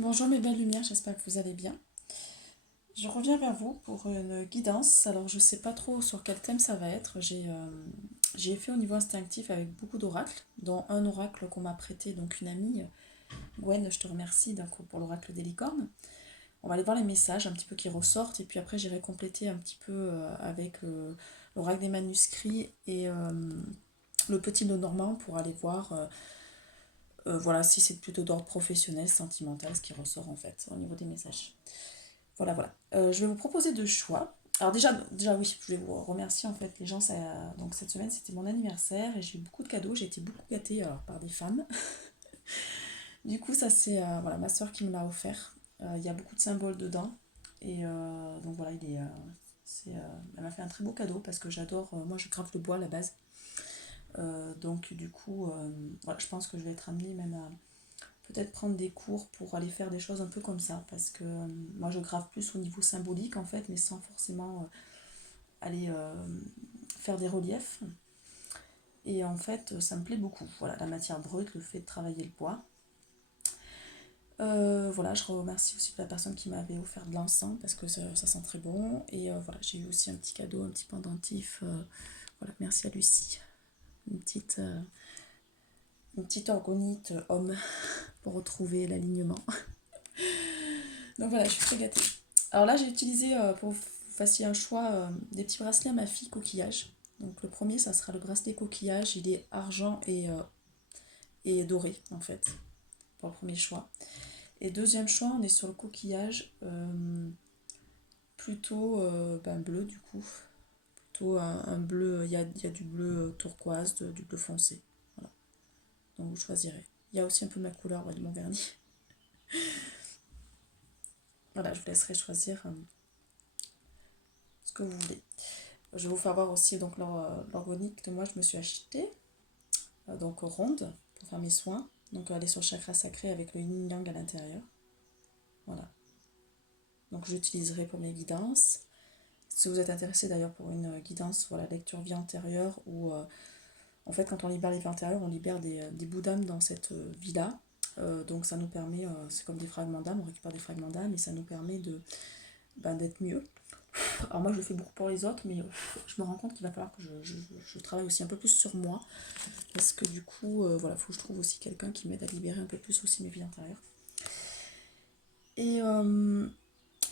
Bonjour mes belles lumières, j'espère que vous allez bien. Je reviens vers vous pour une guidance. Alors je sais pas trop sur quel thème ça va être. J'ai fait au niveau instinctif avec beaucoup d'oracles, dont un oracle qu'on m'a prêté, donc une amie. Gwen, je te remercie donc, pour l'oracle des licornes. On va aller voir les messages un petit peu qui ressortent et puis après j'irai compléter un petit peu avec l'oracle des manuscrits et le petit nœud normand pour aller voir voilà, si c'est plutôt d'ordre professionnel, sentimental, ce qui ressort en fait au niveau des messages. Voilà, voilà. Je vais vous proposer deux choix. Alors déjà oui, je voulais vous remercier en fait les gens. Donc cette semaine c'était mon anniversaire et j'ai eu beaucoup de cadeaux. J'ai été beaucoup gâtée par des femmes. Du coup ça c'est voilà, ma soeur qui me l'a offert. Il y a beaucoup de symboles dedans. Et donc voilà, elle m'a fait un très beau cadeau parce que j'adore, moi je grave le bois à la base. Donc du coup, voilà, je pense que je vais être amenée même à peut-être prendre des cours pour aller faire des choses un peu comme ça, parce que moi je grave plus au niveau symbolique en fait, mais sans forcément aller faire des reliefs. Et en fait, ça me plaît beaucoup. Voilà, la matière brute, le fait de travailler le bois. Voilà, je remercie aussi la personne qui m'avait offert de l'encens parce que ça sent très bon. Et voilà, j'ai eu aussi un petit cadeau, un petit pendentif. Voilà, merci à Lucie. Une petite, euh, une petite orgonite homme pour retrouver l'alignement. Donc voilà, je suis très gâtée. Alors là, j'ai utilisé pour que vous fassiez un choix des petits bracelets à ma fille coquillage. Donc le premier, ça sera le bracelet coquillage. Il est argent et doré en fait, pour le premier choix. Et deuxième choix, on est sur le coquillage plutôt bleu du coup. Plutôt un bleu, il y a du bleu turquoise, du bleu foncé. Voilà, donc vous choisirez. Il y a aussi un peu de ma couleur de mon vernis. Voilà, je vous laisserai choisir ce que vous voulez. Je vais vous faire voir aussi donc l'orgonique que moi je me suis acheté, donc ronde pour faire mes soins. Donc elle est sur le chakra sacré avec le yin yang à l'intérieur. Voilà. Donc j'utiliserai pour mes guidances. Si vous êtes intéressé d'ailleurs pour une guidance, voilà, lecture vie antérieure, où en fait quand on libère les vies antérieures, on libère des bouts d'âme dans cette vie-là. Donc ça nous permet, c'est comme des fragments d'âme, on récupère des fragments d'âme et ça nous permet d'être mieux. Alors moi je le fais beaucoup pour les autres, mais je me rends compte qu'il va falloir que je travaille aussi un peu plus sur moi. Parce que du coup, voilà, faut que je trouve aussi quelqu'un qui m'aide à libérer un peu plus aussi mes vies intérieures. Et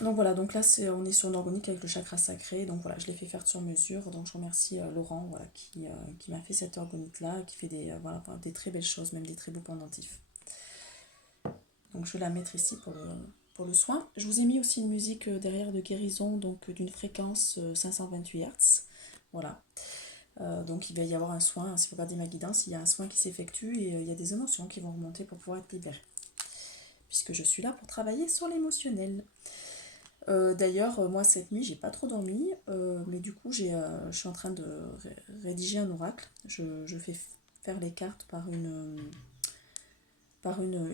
donc voilà, donc là on est sur une organique avec le chakra sacré, donc voilà, je l'ai fait faire sur mesure, donc je remercie Laurent voilà, qui m'a fait cette organique là, qui fait voilà, des très belles choses, même des très beaux pendentifs. Donc je vais la mettre ici pour le soin. Je vous ai mis aussi une musique derrière de guérison, donc d'une fréquence 528 Hz. Voilà. Donc il va y avoir un soin, si vous regardez ma guidance, il y a un soin qui s'effectue et il y a des émotions qui vont remonter pour pouvoir être libérées. Puisque je suis là pour travailler sur l'émotionnel. D'ailleurs, moi cette nuit, j'ai pas trop dormi, mais du coup, je suis en train de rédiger un oracle. Je fais faire les cartes par une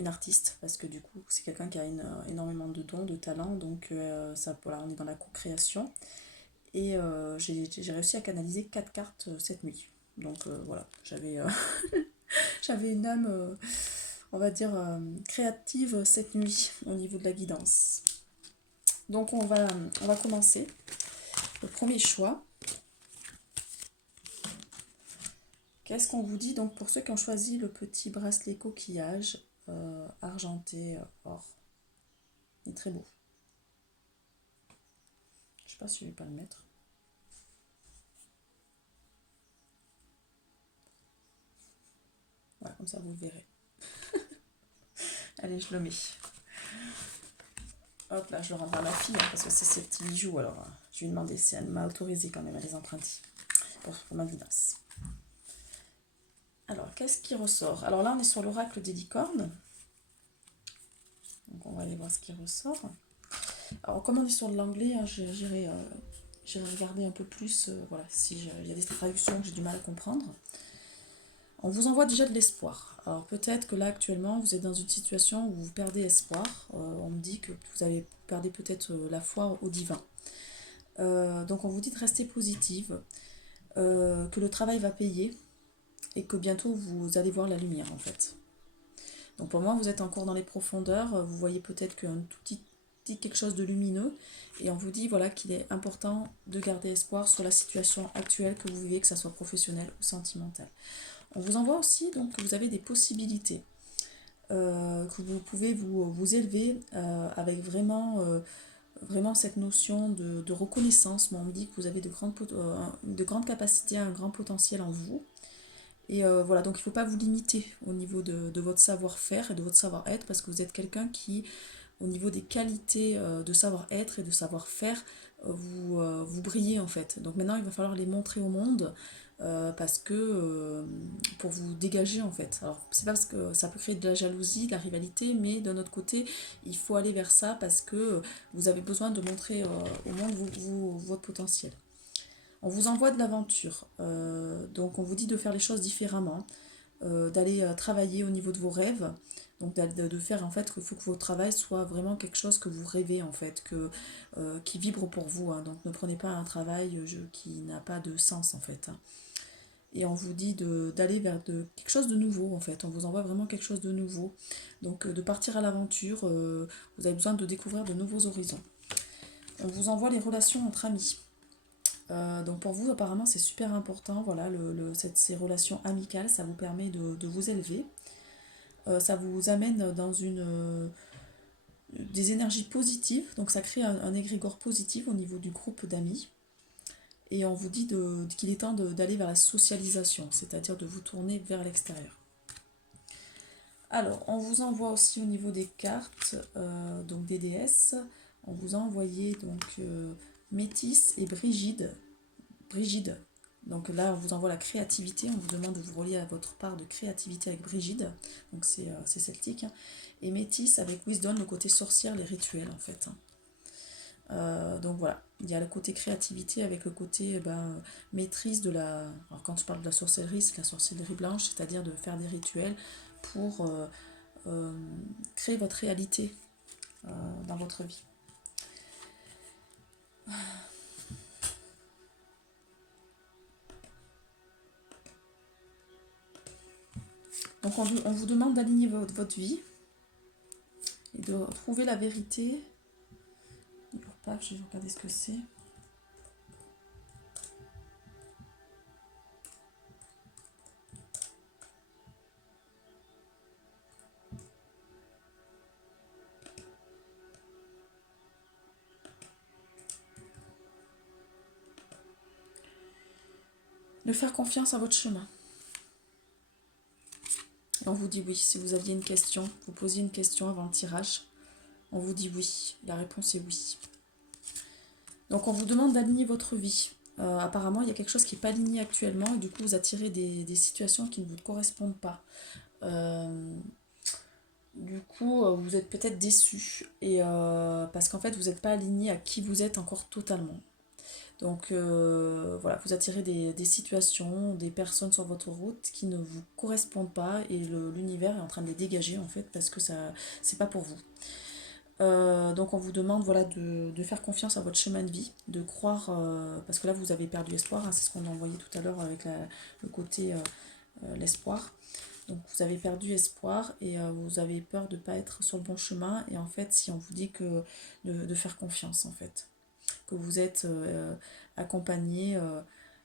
artiste, parce que du coup, c'est quelqu'un qui a énormément de dons, de talents, donc ça, voilà, on est dans la co-création. Et j'ai réussi à canaliser 4 cartes cette nuit. Donc voilà, j'avais une âme, on va dire, créative cette nuit au niveau de la guidance. Donc on va commencer. Le premier choix. Qu'est-ce qu'on vous dit donc pour ceux qui ont choisi le petit bracelet coquillage argenté or. Il est très beau. Je sais pas si je vais pas le mettre. Voilà, comme ça vous le verrez. Allez, je le mets. Hop là, je le rendrai à ma fille, hein, parce que c'est ses petits bijoux. Alors, je lui ai demandé si elle m'a autorisé quand même à les emprunter pour ma guidance. Alors, qu'est-ce qui ressort? Alors là, on est sur l'oracle des licornes. Donc, on va aller voir ce qui ressort. Alors, comme on est sur de l'anglais, hein, j'irai regarder un peu plus, voilà, si il y a des traductions que j'ai du mal à comprendre. On vous envoie déjà de l'espoir. Alors peut-être que là actuellement vous êtes dans une situation où vous perdez espoir. On me dit que vous perdez peut-être la foi au divin. Donc on vous dit de rester positive, que le travail va payer et que bientôt vous allez voir la lumière en fait. Donc pour moi, vous êtes encore dans les profondeurs, vous voyez peut-être qu'un tout petit quelque chose de lumineux, et on vous dit voilà qu'il est important de garder espoir sur la situation actuelle que vous vivez, que ce soit professionnelle ou sentimentale. On vous envoie aussi donc que vous avez des possibilités, que vous pouvez vous élever avec vraiment cette notion de reconnaissance. Moi, on me dit que vous avez de grandes capacités, un grand potentiel en vous. Et voilà, donc il ne faut pas vous limiter au niveau de votre savoir-faire et de votre savoir-être, parce que vous êtes quelqu'un qui, au niveau des qualités de savoir-être et de savoir-faire, vous brillez en fait. Donc maintenant, il va falloir les montrer au monde parce que pour vous dégager en fait. Alors, c'est pas parce que ça peut créer de la jalousie, de la rivalité, mais d'un autre côté, il faut aller vers ça parce que vous avez besoin de montrer au monde votre potentiel. On vous envoie de l'aventure, donc on vous dit de faire les choses différemment, d'aller travailler au niveau de vos rêves, donc de faire en fait qu'il faut que votre travail soit vraiment quelque chose que vous rêvez en fait, qui vibre pour vous, hein. Donc ne prenez pas un travail qui n'a pas de sens en fait, hein. Et on vous dit d'aller vers quelque chose de nouveau en fait, on vous envoie vraiment quelque chose de nouveau, donc de partir à l'aventure, vous avez besoin de découvrir de nouveaux horizons. On vous envoie les relations entre amis. Donc pour vous, apparemment, c'est super important. Voilà, ces relations amicales, ça vous permet de vous élever. Ça vous amène dans des énergies positives. Donc ça crée un égrégore positif au niveau du groupe d'amis. Et on vous dit qu'il est temps d'aller vers la socialisation, c'est-à-dire de vous tourner vers l'extérieur. Alors, on vous envoie aussi au niveau des cartes, donc des déesses. On vous a envoyé donc Métis et Brigide. Brigide. Donc là, on vous envoie la créativité, on vous demande de vous relier à votre part de créativité avec Brigide, donc c'est celtique, hein. Et Métis avec Wisdom, le côté sorcière, les rituels en fait, hein. Donc voilà, il y a le côté créativité avec le côté maîtrise de la... Alors quand je parle de la sorcellerie, c'est la sorcellerie blanche, c'est-à-dire de faire des rituels pour euh, créer votre réalité dans votre vie. Donc on vous demande d'aligner votre vie et de trouver la vérité. Paf, je vais regarder ce que c'est. De faire confiance à votre chemin. Et on vous dit oui. Si vous aviez une question, vous posiez une question avant le tirage, on vous dit oui. La réponse est oui. Donc on vous demande d'aligner votre vie. Apparemment, il y a quelque chose qui n'est pas aligné actuellement et du coup, vous attirez des situations qui ne vous correspondent pas. Du coup, vous êtes peut-être déçu et parce qu'en fait, vous n'êtes pas aligné à qui vous êtes encore totalement. Donc voilà, vous attirez des situations, des personnes sur votre route qui ne vous correspondent pas et l'univers est en train de les dégager en fait parce que ça c'est pas pour vous. Donc on vous demande voilà, de faire confiance à votre chemin de vie, de croire, parce que là vous avez perdu espoir, hein, c'est ce qu'on a envoyé tout à l'heure avec le côté l'espoir. Donc vous avez perdu espoir et vous avez peur de ne pas être sur le bon chemin et en fait si on vous dit que de faire confiance en fait, que vous êtes accompagné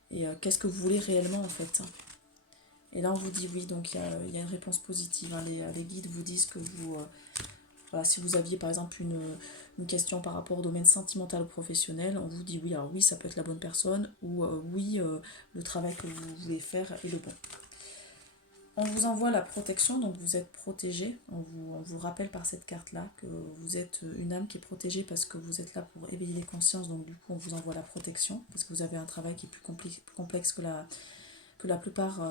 et qu'est-ce que vous voulez réellement en fait. Et là on vous dit oui, donc il y a une réponse positive, hein. Les guides vous disent que voilà, si vous aviez par exemple une question par rapport au domaine sentimental ou professionnel, on vous dit oui, alors oui ça peut être la bonne personne ou oui le travail que vous voulez faire est le bon. On vous envoie la protection, donc vous êtes protégé. On vous rappelle par cette carte-là que vous êtes une âme qui est protégée parce que vous êtes là pour éveiller les consciences. Donc du coup, on vous envoie la protection parce que vous avez un travail qui est plus complexe que la plupart,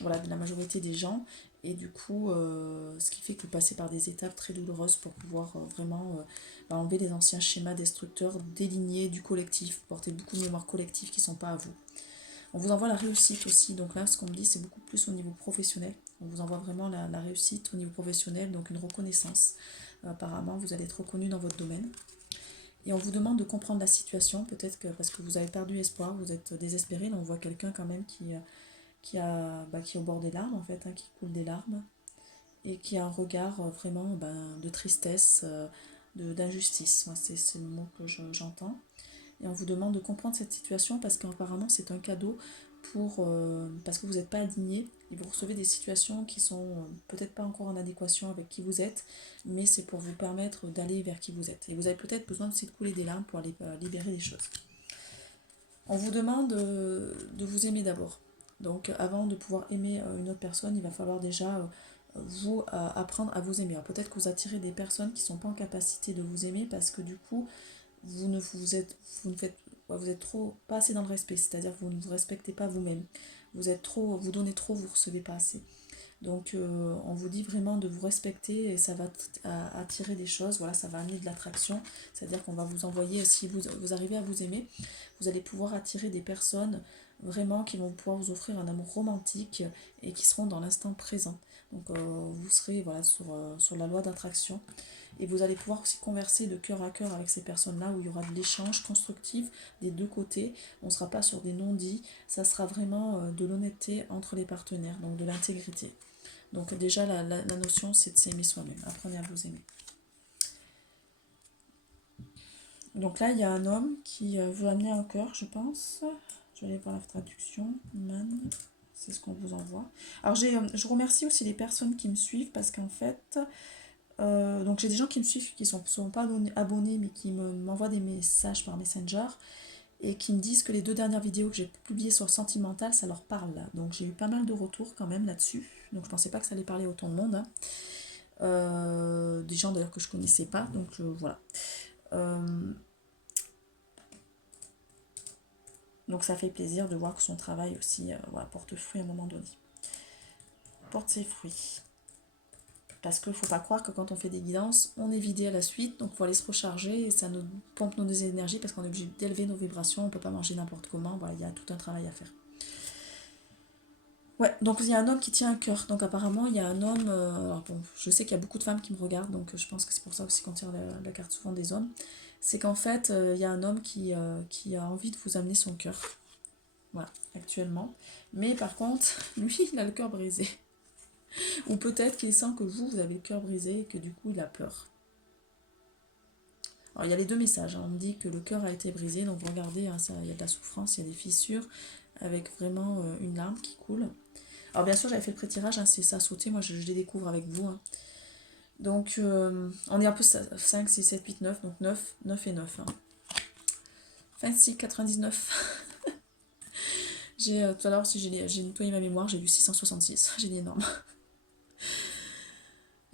voilà, de la majorité des gens. Et du coup, ce qui fait que vous passez par des étapes très douloureuses pour pouvoir vraiment enlever les anciens schémas destructeurs, déligner du collectif, porter beaucoup de mémoires collectives qui ne sont pas à vous. On vous envoie la réussite aussi, donc là ce qu'on me dit c'est beaucoup plus au niveau professionnel. On vous envoie vraiment la réussite au niveau professionnel, donc une reconnaissance. Apparemment vous allez être reconnu dans votre domaine. Et on vous demande de comprendre la situation, peut-être que parce que vous avez perdu espoir, vous êtes désespéré, on voit quelqu'un quand même qui est au bord des larmes en fait, hein, qui coule des larmes. et qui a un regard vraiment de tristesse, d'injustice. Moi, c'est le mot que j'entends. Et on vous demande de comprendre cette situation parce qu'apparemment c'est un cadeau parce que vous n'êtes pas aligné et vous recevez des situations qui sont peut-être pas encore en adéquation avec qui vous êtes, mais c'est pour vous permettre d'aller vers qui vous êtes. Et vous avez peut-être besoin aussi de couler des larmes pour aller libérer les choses. On vous demande de vous aimer d'abord. Donc avant de pouvoir aimer une autre personne, il va falloir déjà vous apprendre à vous aimer. Peut-être que vous attirez des personnes qui ne sont pas en capacité de vous aimer parce que du coup, vous êtes trop pas assez dans le respect, c'est-à-dire que vous ne vous respectez pas vous-même. Vous donnez trop, vous recevez pas assez. Donc on vous dit vraiment de vous respecter et ça va attirer des choses, voilà, ça va amener de l'attraction, c'est-à-dire qu'on va vous envoyer, si vous arrivez à vous aimer, vous allez pouvoir attirer des personnes vraiment qui vont pouvoir vous offrir un amour romantique et qui seront dans l'instant présent. Donc vous serez voilà, sur la loi d'attraction. Et vous allez pouvoir aussi converser de cœur à cœur avec ces personnes-là où il y aura de l'échange constructif des deux côtés. On ne sera pas sur des non-dits, ça sera vraiment de l'honnêteté entre les partenaires, donc de l'intégrité. Donc déjà, la notion, c'est de s'aimer soi-même. Apprenez à vous aimer. Donc là, il y a un homme qui veut amener un cœur, je pense. Je vais aller voir la traduction. Man, c'est ce qu'on vous envoie. Alors, je remercie aussi les personnes qui me suivent parce qu'en fait... donc j'ai des gens qui me suivent qui ne sont pas abonnés mais qui m'envoient des messages par Messenger et qui me disent que les 2 dernières vidéos que j'ai publiées sur le sentimental, ça leur parle. Donc j'ai eu pas mal de retours quand même là-dessus. Donc je pensais pas que ça allait parler à autant de monde. Des gens d'ailleurs que je connaissais pas. Donc voilà. Donc ça fait plaisir de voir que son travail aussi porte fruit à un moment donné. Porte ses fruits. Parce qu'il ne faut pas croire que quand on fait des guidances, on est vidé à la suite, donc il faut aller se recharger et ça nous pompe nos énergies parce qu'on est obligé d'élever nos vibrations, on ne peut pas manger n'importe comment, voilà, il y a tout un travail à faire. Ouais, donc il y a un homme qui tient un cœur, donc apparemment il y a un homme, alors bon, je sais qu'il y a beaucoup de femmes qui me regardent, donc je pense que c'est pour ça aussi qu'on tire la carte souvent des hommes, c'est qu'en fait il y a un homme qui a envie de vous amener son cœur, voilà, actuellement, mais par contre, lui il a le cœur brisé. Ou peut-être qu'il sent que vous avez le cœur brisé et que du coup il a peur. Alors il y a les deux messages, on me dit que le cœur a été brisé, donc regardez, il y a de la souffrance, il y a des fissures, avec vraiment une larme qui coule. Alors bien sûr j'avais fait le pré-tirage, c'est ça a sauté, moi je les découvre avec vous. Donc on est un peu 5, 6, 7, 8, 9, donc 9 et 9. 26, 99. Tout à l'heure aussi j'ai nettoyé ma mémoire, j'ai vu 666, j'ai dit énorme.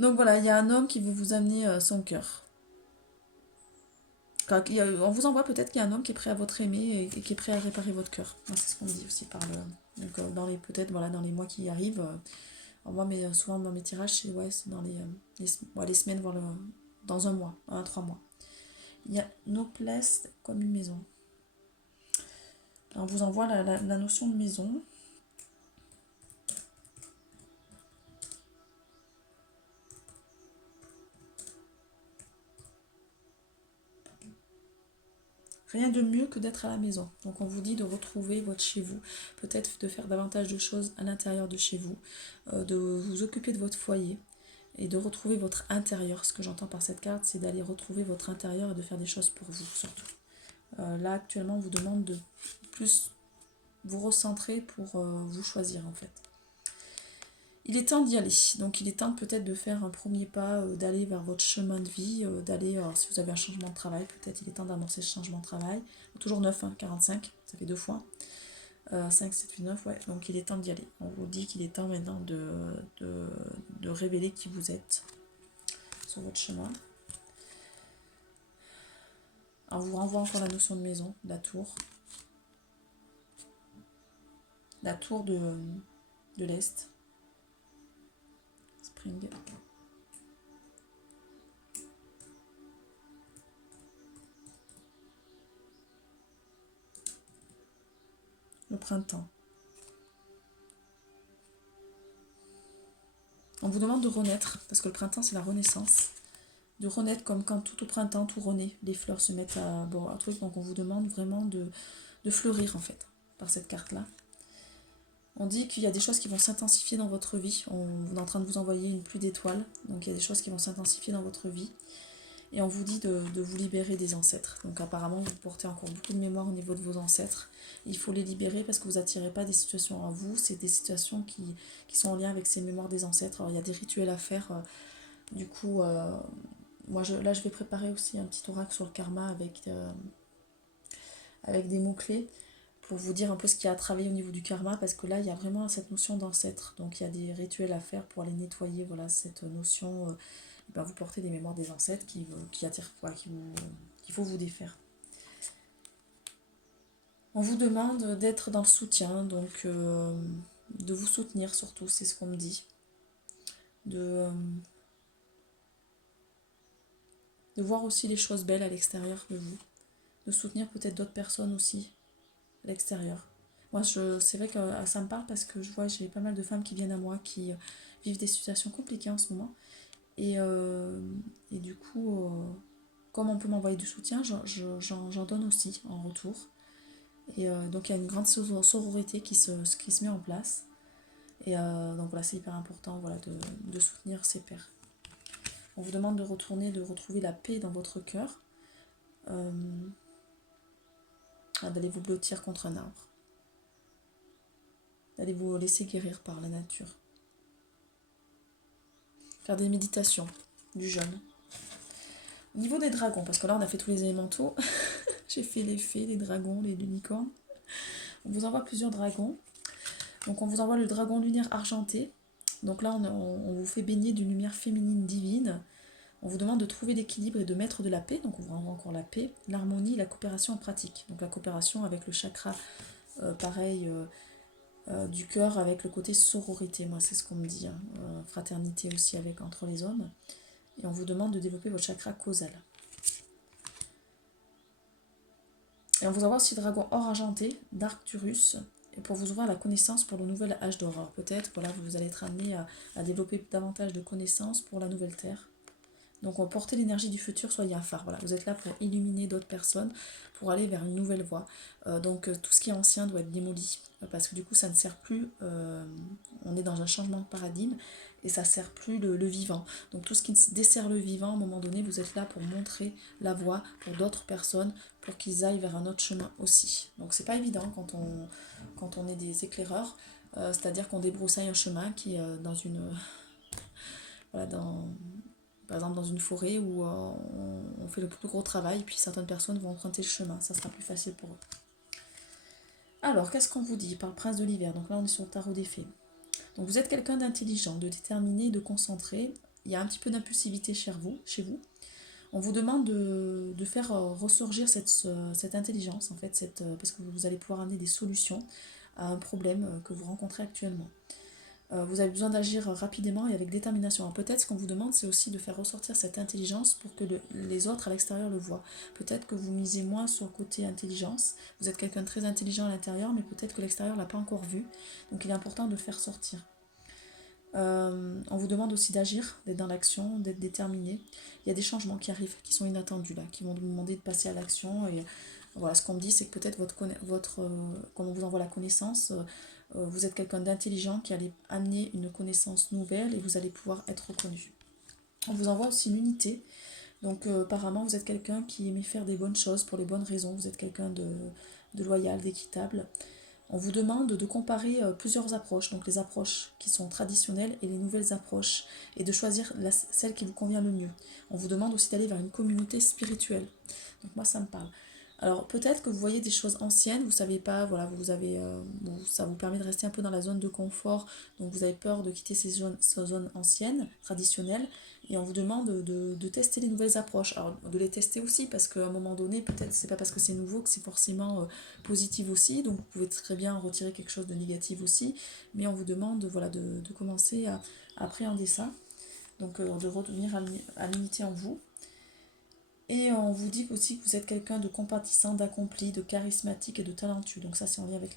Donc voilà, il y a un homme qui veut vous amener son cœur. On vous envoie peut-être qu'il y a un homme qui est prêt à votre aimer et qui est prêt à réparer votre cœur. C'est ce qu'on me dit aussi par le. Donc peut-être dans les mois qui arrivent. Moi souvent dans mes tirages c'est dans les semaines voire dans un mois, 3 mois. Il y a no place comme une maison. On vous envoie la notion de maison. Rien de mieux que d'être à la maison. Donc on vous dit de retrouver votre chez vous, peut-être de faire davantage de choses à l'intérieur de chez vous, de vous occuper de votre foyer et de retrouver votre intérieur. Ce que j'entends par cette carte, c'est d'aller retrouver votre intérieur et de faire des choses pour vous surtout. Là actuellement on vous demande de plus vous recentrer pour vous choisir en fait. Il est temps d'y aller, donc il est temps peut-être de faire un premier pas, d'aller vers votre chemin de vie, alors si vous avez un changement de travail, peut-être il est temps d'annoncer ce changement de travail. Toujours 9, 45, ça fait 2 fois. 5, 7, 8, 9, ouais, donc il est temps d'y aller. On vous dit qu'il est temps maintenant de révéler qui vous êtes sur votre chemin. Alors on vous renvoie encore la notion de maison, la tour. La tour de l'Est. Spring. Le printemps. On vous demande de renaître, parce que le printemps c'est la renaissance. De renaître comme quand tout au printemps, tout renaît. Les fleurs se mettent à truc, donc on vous demande vraiment de fleurir en fait, par cette carte-là. On dit qu'il y a des choses qui vont s'intensifier dans votre vie. On est en train de vous envoyer une pluie d'étoiles. Donc il y a des choses qui vont s'intensifier dans votre vie. Et on vous dit de vous libérer des ancêtres. Donc apparemment, vous portez encore beaucoup de mémoire au niveau de vos ancêtres. Il faut les libérer parce que vous n'attirez pas des situations à vous. C'est des situations qui sont en lien avec ces mémoires des ancêtres. Alors il y a des rituels à faire. Du coup, moi là je vais préparer aussi un petit oracle sur le karma avec des mots-clés pour vous dire un peu ce qu'il y a à travailler au niveau du karma, parce que là il y a vraiment cette notion d'ancêtre, donc il y a des rituels à faire pour aller nettoyer voilà, cette notion, vous portez des mémoires des ancêtres qui attirent, voilà, qu'il faut vous défaire. On vous demande d'être dans le soutien, donc de vous soutenir surtout, c'est ce qu'on me dit, de voir aussi les choses belles à l'extérieur de vous, de soutenir peut-être d'autres personnes aussi à l'extérieur. Moi, c'est vrai que ça me parle parce que je vois, j'ai pas mal de femmes qui viennent à moi qui vivent des situations compliquées en ce moment. Et du coup, comme on peut m'envoyer du soutien, j'en donne aussi en retour. Et donc, il y a une grande sororité qui se met en place. Et donc, voilà, c'est hyper important voilà, de soutenir ses pairs. On vous demande de retrouver la paix dans votre cœur. D'aller vous blottir contre un arbre. D'aller vous laisser guérir par la nature. Faire des méditations, du jeûne. Au niveau des dragons, parce que là on a fait tous les élémentaux, j'ai fait les fées, les dragons, les unicornes. On vous envoie plusieurs dragons. Donc on vous envoie le dragon lunaire argenté. Donc là on vous fait baigner d'une lumière féminine divine. On vous demande de trouver l'équilibre et de mettre de la paix. Donc on vous renvoie encore la paix, l'harmonie et la coopération en pratique. Donc la coopération avec le chakra, pareil, du cœur avec le côté sororité. Moi c'est ce qu'on me dit. Hein. Fraternité aussi avec entre les hommes. Et on vous demande de développer votre chakra causal. Et on vous envoie aussi le dragon or argenté d'Arcturus pour vous ouvrir la connaissance pour le nouvel âge d'or. Alors peut-être, voilà, vous allez être amené à développer davantage de connaissances pour la nouvelle Terre. Donc portez l'énergie du futur, soyez un phare. Voilà, vous êtes là pour illuminer d'autres personnes, pour aller vers une nouvelle voie. Donc tout ce qui est ancien doit être démoli, parce que du coup ça ne sert plus, on est dans un changement de paradigme, et ça ne sert plus le vivant. Donc tout ce qui dessert le vivant, à un moment donné, vous êtes là pour montrer la voie pour d'autres personnes, pour qu'ils aillent vers un autre chemin aussi. Donc c'est pas évident quand on est des éclaireurs, c'est-à-dire qu'on débroussaille un chemin qui est dans une... voilà, par exemple dans une forêt où on fait le plus gros travail, puis certaines personnes vont emprunter le chemin, ça sera plus facile pour eux. Alors, qu'est-ce qu'on vous dit par le prince de l'hiver? Donc là, on est sur le tarot des fées. Donc vous êtes quelqu'un d'intelligent, de déterminé, de concentré. Il y a un petit peu d'impulsivité chez vous. On vous demande de faire ressurgir cette intelligence, en fait, parce que vous allez pouvoir amener des solutions à un problème que vous rencontrez actuellement. Vous avez besoin d'agir rapidement et avec détermination. Alors peut-être ce qu'on vous demande, c'est aussi de faire ressortir cette intelligence pour que les autres à l'extérieur le voient. Peut-être que vous misez moins sur le côté intelligence. Vous êtes quelqu'un de très intelligent à l'intérieur, mais peut-être que l'extérieur ne l'a pas encore vu. Donc il est important de le faire sortir. On vous demande aussi d'agir, d'être dans l'action, d'être déterminé. Il y a des changements qui arrivent, qui sont inattendus, là, qui vont vous demander de passer à l'action. Et voilà, ce qu'on me dit, c'est que peut-être quand on vous envoie la connaissance, vous êtes quelqu'un d'intelligent qui allait amener une connaissance nouvelle et vous allez pouvoir être reconnu. On vous envoie aussi l'unité. Donc apparemment, vous êtes quelqu'un qui aimait faire des bonnes choses pour les bonnes raisons. Vous êtes quelqu'un de loyal, d'équitable. On vous demande de comparer plusieurs approches, donc les approches qui sont traditionnelles et les nouvelles approches, et de choisir celle qui vous convient le mieux. On vous demande aussi d'aller vers une communauté spirituelle. Donc moi ça me parle. Alors peut-être que vous voyez des choses anciennes, vous ne savez pas, voilà, ça vous permet de rester un peu dans la zone de confort, donc vous avez peur de quitter ces zones anciennes, traditionnelles, et on vous demande de tester les nouvelles approches. Alors de les tester aussi, parce qu'à un moment donné, peut-être c'est pas parce que c'est nouveau que c'est forcément positif aussi, donc vous pouvez très bien retirer quelque chose de négatif aussi, mais on vous demande voilà, de commencer à appréhender ça, donc de revenir à l'unité en vous. Et on vous dit aussi que vous êtes quelqu'un de compatissant, d'accompli, de charismatique et de talentueux. Donc ça c'est en lien avec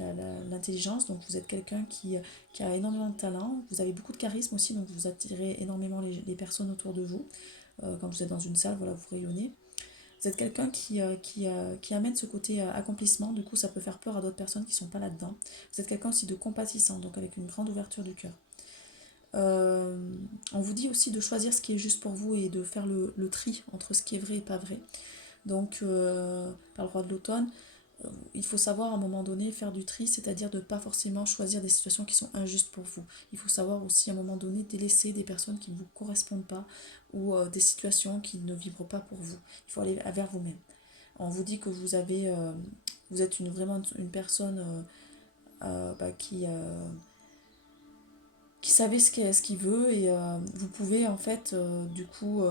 l'intelligence. Donc vous êtes quelqu'un qui a énormément de talent. Vous avez beaucoup de charisme aussi, donc vous attirez énormément les personnes autour de vous. Quand vous êtes dans une salle, voilà, vous rayonnez. Vous êtes quelqu'un qui amène ce côté accomplissement, du coup ça peut faire peur à d'autres personnes qui ne sont pas là-dedans. Vous êtes quelqu'un aussi de compatissant, donc avec une grande ouverture du cœur. On vous dit aussi de choisir ce qui est juste pour vous et de faire le tri entre ce qui est vrai et pas vrai. Donc, par le roi de l'automne, il faut savoir à un moment donné faire du tri, c'est-à-dire de ne pas forcément choisir des situations qui sont injustes pour vous. Il faut savoir aussi à un moment donné délaisser des personnes qui ne vous correspondent pas ou des situations qui ne vibrent pas pour vous. Il faut aller vers vous-même. On vous dit que vous êtes vraiment une personne qui savait ce qu'il veut et vous pouvez en fait du coup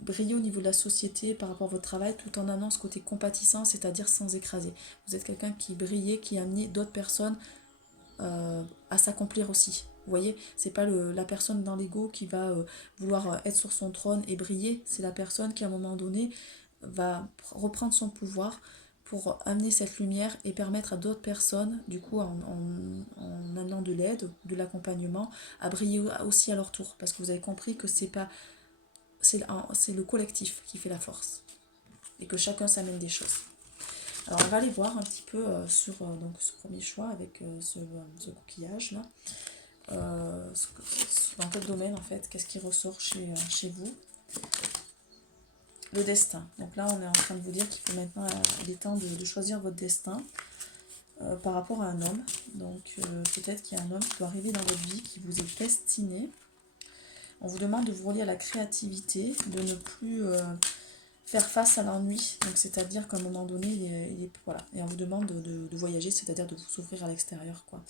briller au niveau de la société par rapport à votre travail tout en amenant ce côté compatissant, c'est-à-dire sans écraser. Vous êtes quelqu'un qui brillait, qui a amené d'autres personnes à s'accomplir aussi. Vous voyez, c'est pas la personne dans l'ego qui va vouloir être sur son trône et briller, c'est la personne qui à un moment donné va reprendre son pouvoir pour amener cette lumière et permettre à d'autres personnes, du coup en amenant de l'aide, de l'accompagnement, à briller aussi à leur tour. Parce que vous avez compris que c'est le collectif qui fait la force. Et que chacun s'amène des choses. Alors on va aller voir un petit peu sur donc, ce premier choix avec ce coquillage là. Dans quel domaine en fait, qu'est-ce qui ressort chez vous? Le destin. Donc là on est en train de vous dire qu'il faut maintenant, il est temps de choisir votre destin par rapport à un homme. Donc peut-être qu'il y a un homme qui doit arriver dans votre vie, qui vous est destiné. On vous demande de vous relier à la créativité, de ne plus faire face à l'ennui, donc c'est-à-dire qu'à un moment donné, voilà, et on vous demande de voyager, c'est-à-dire de vous ouvrir à l'extérieur, quoi.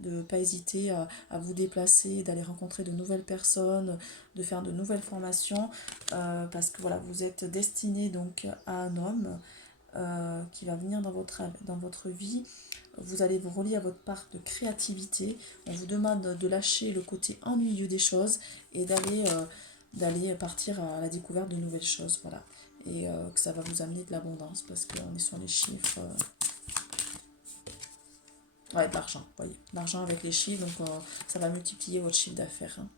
De ne pas hésiter à vous déplacer, d'aller rencontrer de nouvelles personnes, de faire de nouvelles formations, parce que voilà, vous êtes destiné donc à un homme qui va venir dans votre vie. Vous allez vous relier à votre part de créativité. On vous demande de lâcher le côté ennuyeux des choses et d'aller partir à la découverte de nouvelles choses, voilà. Et que ça va vous amener de l'abondance parce qu'on est sur les chiffres. Ouais, de l'argent, vous voyez. L'argent avec les chiffres, donc ça va multiplier votre chiffre d'affaires. Hein.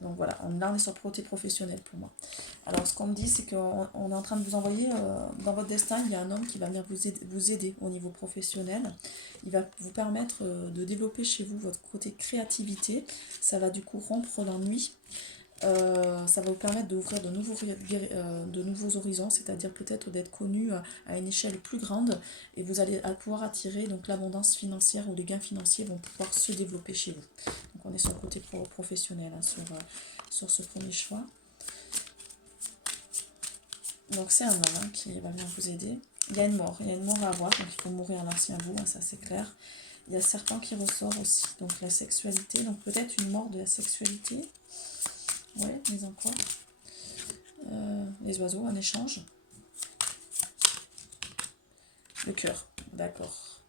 Donc voilà, là on est sur le côté professionnel pour moi. Alors ce qu'on me dit, c'est qu'on est en train de vous envoyer, dans votre destin, il y a un homme qui va venir vous aider au niveau professionnel. Il va vous permettre de développer chez vous votre côté créativité. Ça va du coup rompre l'ennui. Ça va vous permettre d'ouvrir de nouveaux horizons, c'est-à-dire peut-être d'être connu à une échelle plus grande et vous allez pouvoir attirer donc l'abondance financière ou les gains financiers vont pouvoir se développer chez vous. Donc on est sur le côté professionnel hein, sur ce premier choix. Donc c'est un homme hein, qui va venir vous aider. Il y a une mort à avoir, donc il faut mourir à l'ancien vous, hein, ça c'est clair. Il y a serpent qui ressort aussi, donc la sexualité, donc peut-être une mort de la sexualité. Ouais, mais encore. Les oiseaux, un échange. Le cœur, d'accord.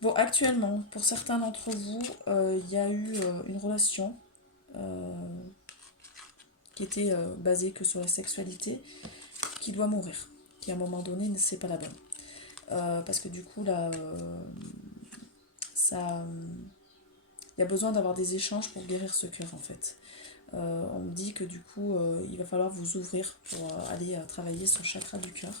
Bon, actuellement, pour certains d'entre vous, il y a eu une relation qui était basée que sur la sexualité, qui doit mourir, qui à un moment donné, c'est pas la bonne. Parce que du coup, là, il y a besoin d'avoir des échanges pour guérir ce cœur, en fait. On me dit que du coup, il va falloir vous ouvrir pour aller travailler sur le chakra du cœur.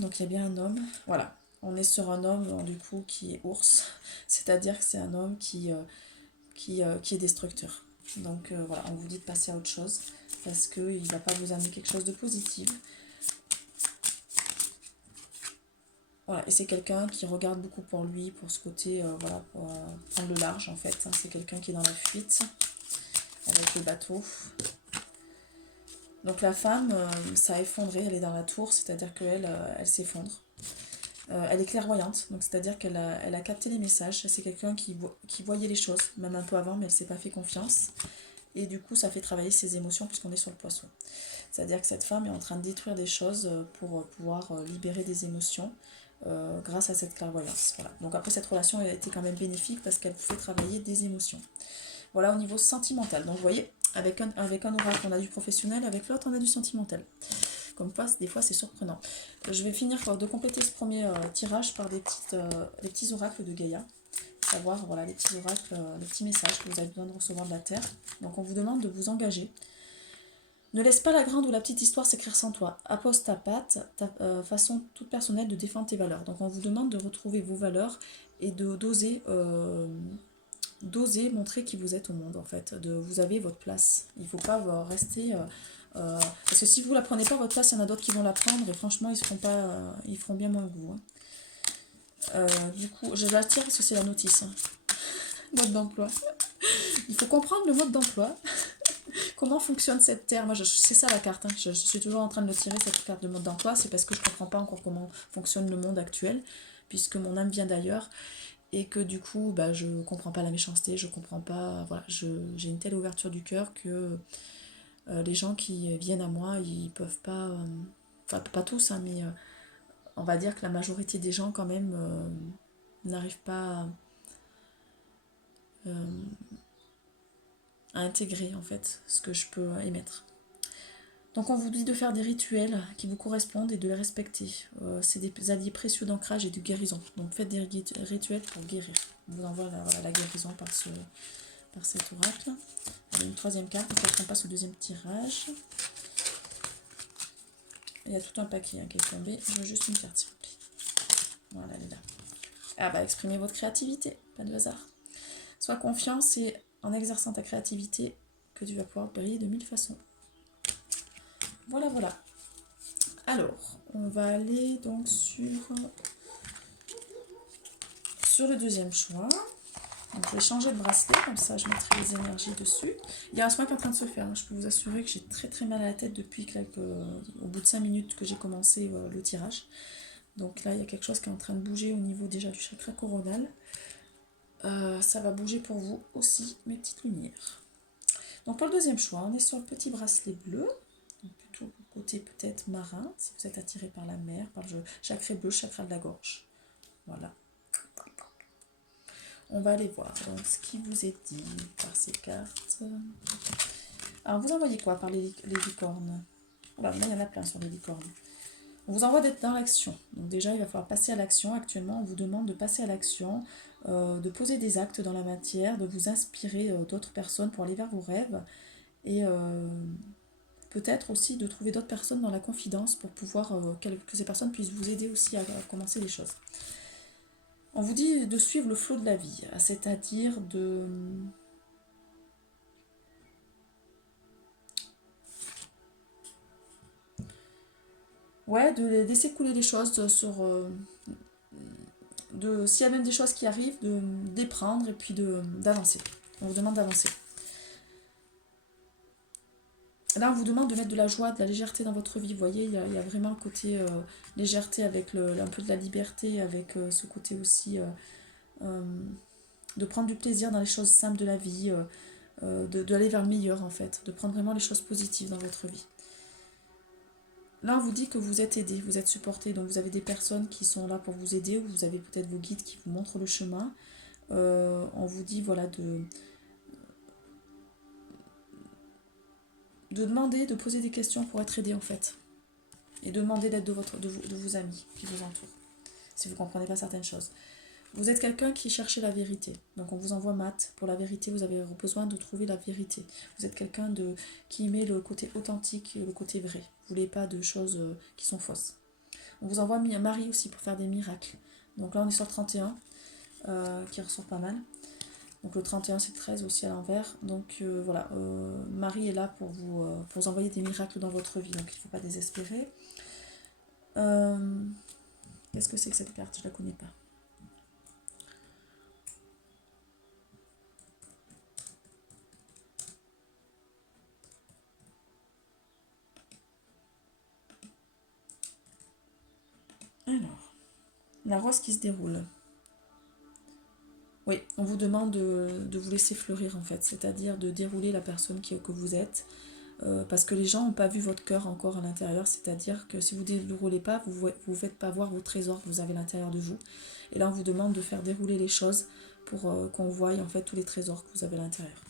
Donc il y a bien un homme, voilà. On est sur un homme du coup qui est ours, c'est-à-dire que c'est un homme qui est destructeur. Donc voilà, on vous dit de passer à autre chose parce qu'il ne va pas vous amener quelque chose de positif. Voilà, et c'est quelqu'un qui regarde beaucoup pour lui, pour ce côté, voilà, pour prendre le large en fait. Hein. C'est quelqu'un qui est dans la fuite avec le bateau. Donc la femme, ça a effondré, elle est dans la tour, c'est-à-dire qu'elle elle s'effondre. Elle est clairvoyante, donc c'est-à-dire qu'elle a capté les messages. C'est quelqu'un qui voyait les choses, même un peu avant, mais elle ne s'est pas fait confiance. Et du coup, ça fait travailler ses émotions puisqu'on est sur le poisson. C'est-à-dire que cette femme est en train de détruire des choses pour pouvoir libérer des émotions grâce à cette clairvoyance. Voilà. Donc après, cette relation a été quand même bénéfique parce qu'elle fait travailler des émotions. Voilà au niveau sentimental. Donc vous voyez, avec un oracle, on a du professionnel, avec l'autre, on a du sentimental. Comme quoi, des fois, c'est surprenant. Je vais finir de compléter ce premier tirage par les petits oracles de Gaïa. Savoir, voilà, les petits oracles, les petits messages que vous avez besoin de recevoir de la Terre. Donc, on vous demande de vous engager Ne laisse pas la grande ou la petite histoire s'écrire sans toi. Appose ta patte, ta façon toute personnelle de défendre tes valeurs. Donc on vous demande de retrouver vos valeurs et de d'oser montrer qui vous êtes au monde en fait. Vous avez votre place. Il ne faut pas rester... parce que si vous ne la prenez pas votre place, il y en a d'autres qui vont la prendre et franchement ils feront pas, ils feront bien moins que vous. Du coup, je la tire parce que c'est la notice. Hein. Mode d'emploi. Il faut comprendre le mode d'emploi. Comment fonctionne cette terre? Moi, c'est ça la carte. Hein. Je suis toujours en train de le tirer, cette carte de mode d'emploi. C'est parce que je ne comprends pas encore comment fonctionne le monde actuel, puisque mon âme vient d'ailleurs. Et que du coup, bah, je ne comprends pas la méchanceté, je comprends pas. Voilà, j'ai une telle ouverture du cœur que les gens qui viennent à moi, ils peuvent pas. Enfin, pas tous, hein, mais on va dire que la majorité des gens, quand même, n'arrivent pas euh, à intégrer, en fait, ce que je peux émettre. Donc on vous dit de faire des rituels qui vous correspondent et de les respecter. C'est des alliés précieux d'ancrage et de guérison. Donc faites des rituels pour guérir. On vous envoie la guérison par cet oracle. Il y a une troisième carte, et puis on passe au deuxième tirage. Il y a tout un paquet qui est tombé. Je veux juste une carte s'il vous plaît. Voilà, elle est là. Ah bah exprimez votre créativité, pas de hasard. Sois confiant, c'est en exerçant ta créativité que tu vas pouvoir briller de mille façons. Voilà, voilà. Alors, on va aller donc sur le deuxième choix. Donc, je vais changer de bracelet, comme ça je mettrai les énergies dessus. Il y a un soin qui est en train de se faire. Je peux vous assurer que j'ai très très mal à la tête depuis au bout de 5 minutes que j'ai commencé le tirage. Donc là, il y a quelque chose qui est en train de bouger au niveau déjà du chakra coronal. Ça va bouger pour vous aussi, mes petites lumières. Donc pour le deuxième choix, on est sur le petit bracelet bleu. Donc plutôt côté peut-être marin, si vous êtes attiré par la mer, par le chakra bleu, chakra de la gorge. Voilà. On va aller voir donc, ce qui vous est dit par ces cartes. Alors, vous envoyez quoi par les licornes? Voilà, là, il y en a plein sur les licornes. On vous envoie d'être dans l'action. Donc déjà, il va falloir passer à l'action. Actuellement, on vous demande de passer à l'action, de poser des actes dans la matière, de vous inspirer d'autres personnes pour aller vers vos rêves. Et peut-être aussi de trouver d'autres personnes dans la confidence pour pouvoir que ces personnes puissent vous aider aussi à commencer les choses. On vous dit de suivre le flot de la vie, c'est-à-dire de... Ouais, de laisser couler les choses sur... s'il y a même des choses qui arrivent, de les prendre et puis d'avancer. On vous demande d'avancer. Là, on vous demande de mettre de la joie, de la légèreté dans votre vie. Vous voyez, il y a vraiment le côté légèreté avec un peu de la liberté, avec ce côté aussi de prendre du plaisir dans les choses simples de la vie, d'aller vers le meilleur en fait, de prendre vraiment les choses positives dans votre vie. Là, on vous dit que vous êtes aidé, vous êtes supporté, donc vous avez des personnes qui sont là pour vous aider, ou vous avez peut-être vos guides qui vous montrent le chemin. On vous dit voilà de demander, de poser des questions pour être aidé en fait. Et de demander l'aide de vos amis qui vous entourent, si vous ne comprenez pas certaines choses. Vous êtes quelqu'un qui cherchait la vérité. Donc on vous envoie maths. Pour la vérité, vous avez besoin de trouver la vérité. Vous êtes quelqu'un qui aimait le côté authentique et le côté vrai. Vous voulez pas de choses qui sont fausses. On vous envoie Marie aussi pour faire des miracles. Donc là on est sur le 31, qui ressort pas mal. Donc le 31 c'est le 13 aussi à l'envers. Donc voilà, Marie est là pour vous envoyer des miracles dans votre vie. Donc il ne faut pas désespérer. Qu'est-ce que c'est que cette carte? Je la connais pas. Alors, la rose qui se déroule. Oui, on vous demande de vous laisser fleurir en fait, c'est-à-dire de dérouler la personne que vous êtes, parce que les gens n'ont pas vu votre cœur encore à l'intérieur, c'est-à-dire que si vous ne déroulez pas, vous ne faites pas voir vos trésors que vous avez à l'intérieur de vous. Et là, on vous demande de faire dérouler les choses pour qu'on voie en fait tous les trésors que vous avez à l'intérieur.